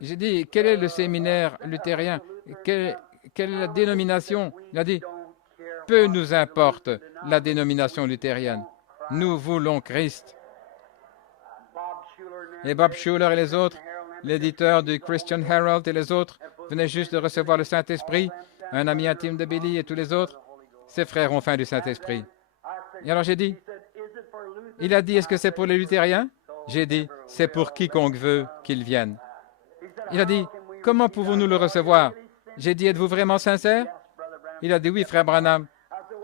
J'ai dit, quel est le séminaire luthérien? Quelle est la dénomination? Il a dit, peu nous importe la dénomination luthérienne. Nous voulons Christ. Et Bob Schuller et les autres, l'éditeur du Christian Herald et les autres, venaient juste de recevoir le Saint-Esprit, un ami intime de Billy et tous les autres. ses frères ont faim du Saint-Esprit. Et alors j'ai dit, il a dit, est-ce que c'est pour les luthériens? J'ai dit, c'est pour quiconque veut qu'il vienne. Il a dit, comment pouvons-nous le recevoir? J'ai dit, êtes-vous vraiment sincère? Il a dit, oui, frère Branham,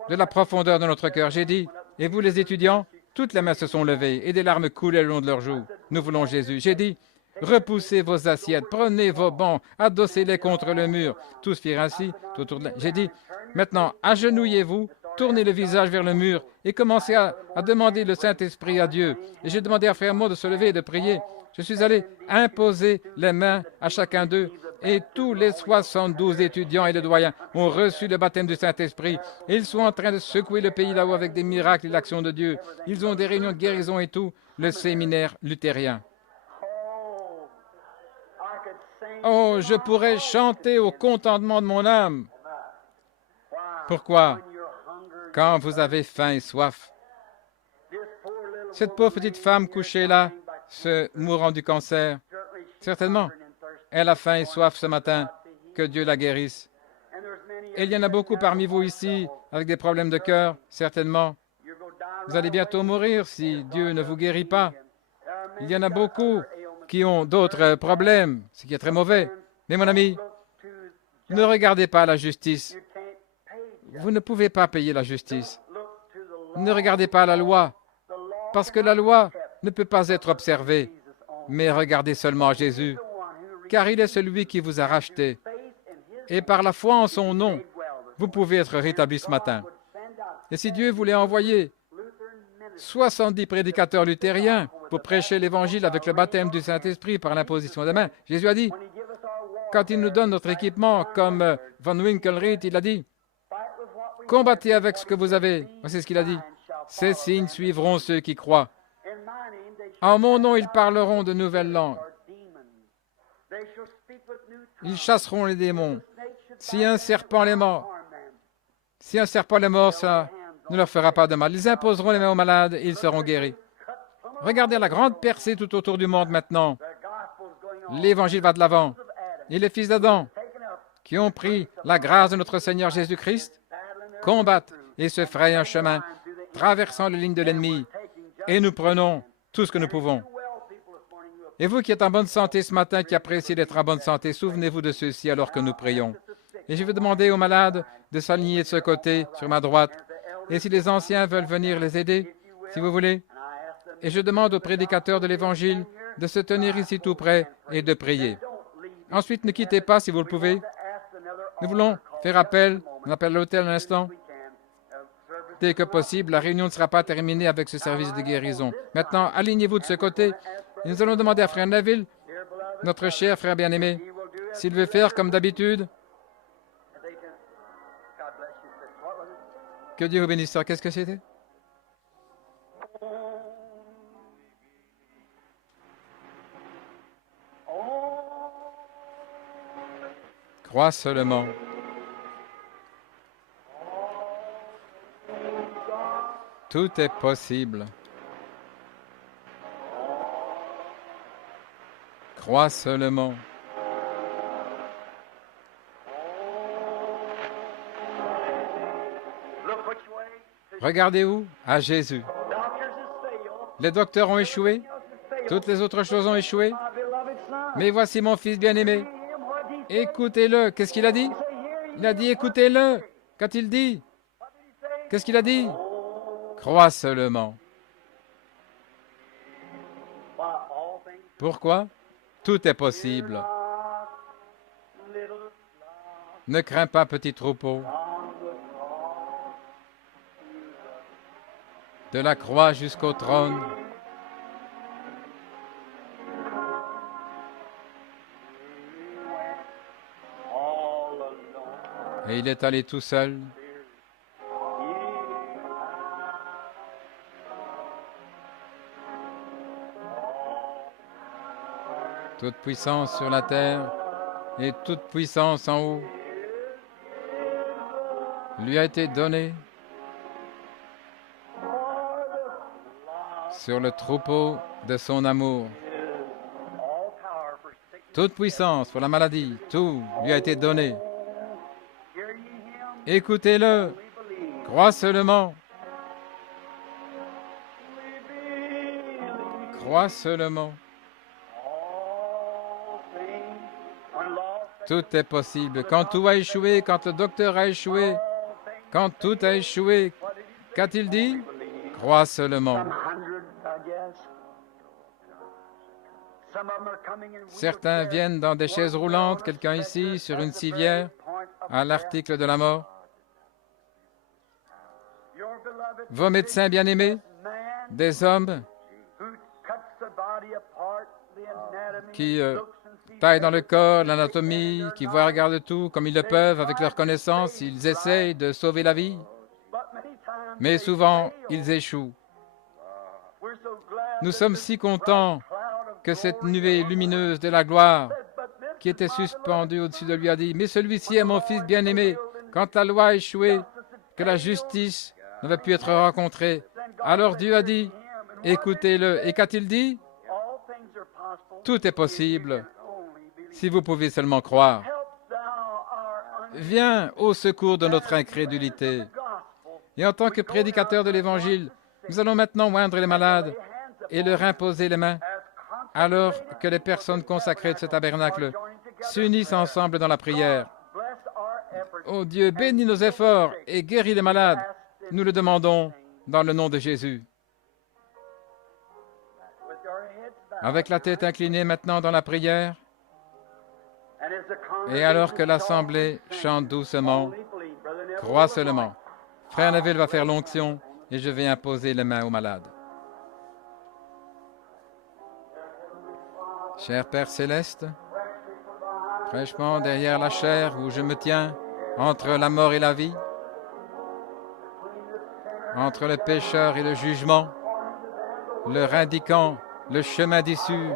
de la profondeur de notre cœur. J'ai dit, et vous les étudiants? Toutes les mains se sont levées et des larmes coulaient le long de leurs joues. Nous voulons Jésus. J'ai dit, repoussez vos assiettes, prenez vos bancs, adossez-les contre le mur. Tous firent ainsi, tout autour de... J'ai dit, maintenant, agenouillez-vous, tournez le visage vers le mur et commencez à demander le Saint-Esprit à Dieu. Et j'ai demandé à Frère Maud de se lever et de prier. Je suis allé imposer les mains à chacun d'eux et tous les 72 étudiants et les doyens ont reçu le baptême du Saint-Esprit. Et ils sont en train de secouer le pays là-haut avec des miracles et l'action de Dieu. Ils ont des réunions de guérison et tout, le séminaire luthérien. Oh, je pourrais chanter au contentement de mon âme. Pourquoi? Quand vous avez faim et soif. Cette pauvre petite femme couchée là, mourant du cancer, certainement, elle a faim et soif ce matin. Que Dieu la guérisse. Et il y en a beaucoup parmi vous ici avec des problèmes de cœur, certainement. Vous allez bientôt mourir si Dieu ne vous guérit pas. Il y en a beaucoup qui ont d'autres problèmes, ce qui est très mauvais. Mais mon ami, ne regardez pas la justice. Vous ne pouvez pas payer la justice. Ne regardez pas la loi, parce que la loi ne peut pas être observée. Mais regardez seulement Jésus, car il est celui qui vous a racheté. Et par la foi en son nom, vous pouvez être rétabli ce matin. Et si Dieu voulait envoyer 70 prédicateurs luthériens pour prêcher l'Évangile avec le baptême du Saint-Esprit par l'imposition des mains, Jésus a dit, quand il nous donne notre équipement, comme Van Winkelried, il a dit, combattez avec ce que vous avez. Voici ce qu'il a dit. Ces signes suivront ceux qui croient. En mon nom, ils parleront de nouvelles langues. Ils chasseront les démons. Si un serpent les mord, ça ne leur fera pas de mal. Ils imposeront les mains aux malades et ils seront guéris. Regardez la grande percée tout autour du monde maintenant. L'Évangile va de l'avant. Et les fils d'Adam, qui ont pris la grâce de notre Seigneur Jésus-Christ, combattent et se frayent un chemin, traversant les lignes de l'ennemi. Et nous prenons tout ce que nous pouvons. Et vous qui êtes en bonne santé ce matin, qui appréciez d'être en bonne santé, souvenez-vous de ceci alors que nous prions. Et je vais demander aux malades de s'aligner de ce côté, sur ma droite. Et si les anciens veulent venir les aider, si vous voulez. Et je demande aux prédicateurs de l'Évangile de se tenir ici tout près et de prier. Ensuite, ne quittez pas si vous le pouvez. Nous voulons faire appel, on appelle l'hôtel un instant. Dès que possible, la réunion ne sera pas terminée avec ce service de guérison. Maintenant, alignez-vous de ce côté. Et nous allons demander à Frère Neville, notre cher frère bien-aimé, s'il veut faire comme d'habitude. Que Dieu vous bénisse. Qu'est-ce que c'était? Crois seulement. Tout est possible. Crois seulement. Regardez où? À Jésus. Les docteurs ont échoué. Toutes les autres choses ont échoué. Mais voici mon fils bien-aimé. Écoutez-le. Qu'est-ce qu'il a dit? Il a dit écoutez-le. Qu'a-t-il dit? Qu'est-ce qu'il a dit? Crois seulement. Pourquoi? Tout est possible. Ne crains pas, petit troupeau. De la croix jusqu'au trône. Et il est allé tout seul. Toute puissance sur la terre et toute puissance en haut lui a été donnée sur le troupeau de son amour. Toute puissance pour la maladie, tout lui a été donné. Écoutez-le Crois seulement. Crois seulement. Tout est possible. Quand tout a échoué, quand le docteur a échoué, quand tout a échoué, qu'a-t-il dit? Crois seulement. Certains viennent dans des chaises roulantes, quelqu'un ici, sur une civière, à l'article de la mort. Vos médecins bien-aimés, des hommes qui taillent dans le corps, l'anatomie, qui voient, regardent tout comme ils le peuvent avec leurs connaissances, ils essayent de sauver la vie, mais souvent ils échouent. Nous sommes si contents que cette nuée lumineuse de la gloire qui était suspendue au-dessus de lui a dit, « Mais celui-ci est mon fils bien-aimé. » Quand la loi a échoué, que la justice n'avait pu être rencontrée, alors Dieu a dit, « Écoutez-le. » Et qu'a-t-il dit? Tout est possible si vous pouvez seulement croire. Viens au secours de notre incrédulité. Et en tant que prédicateur de l'Évangile, nous allons maintenant oindre les malades et leur imposer les mains, alors que les personnes consacrées de ce tabernacle s'unissent ensemble dans la prière. Oh Dieu, bénis nos efforts et guéris les malades. Nous le demandons dans le nom de Jésus. Avec la tête inclinée maintenant dans la prière, et alors que l'Assemblée chante doucement, crois seulement. Frère Neville va faire l'onction et je vais imposer les mains aux malades. Cher Père Céleste, fraîchement derrière la chair où je me tiens, entre la mort et la vie, entre le pécheur et le jugement, leur indiquant le chemin d'issue.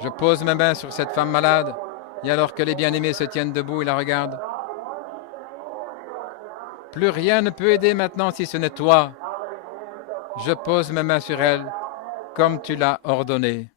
Je pose mes mains sur cette femme malade, et alors que les bien-aimés se tiennent debout et la regardent, plus rien ne peut aider maintenant si ce n'est toi. Je pose mes mains sur elle, comme tu l'as ordonné.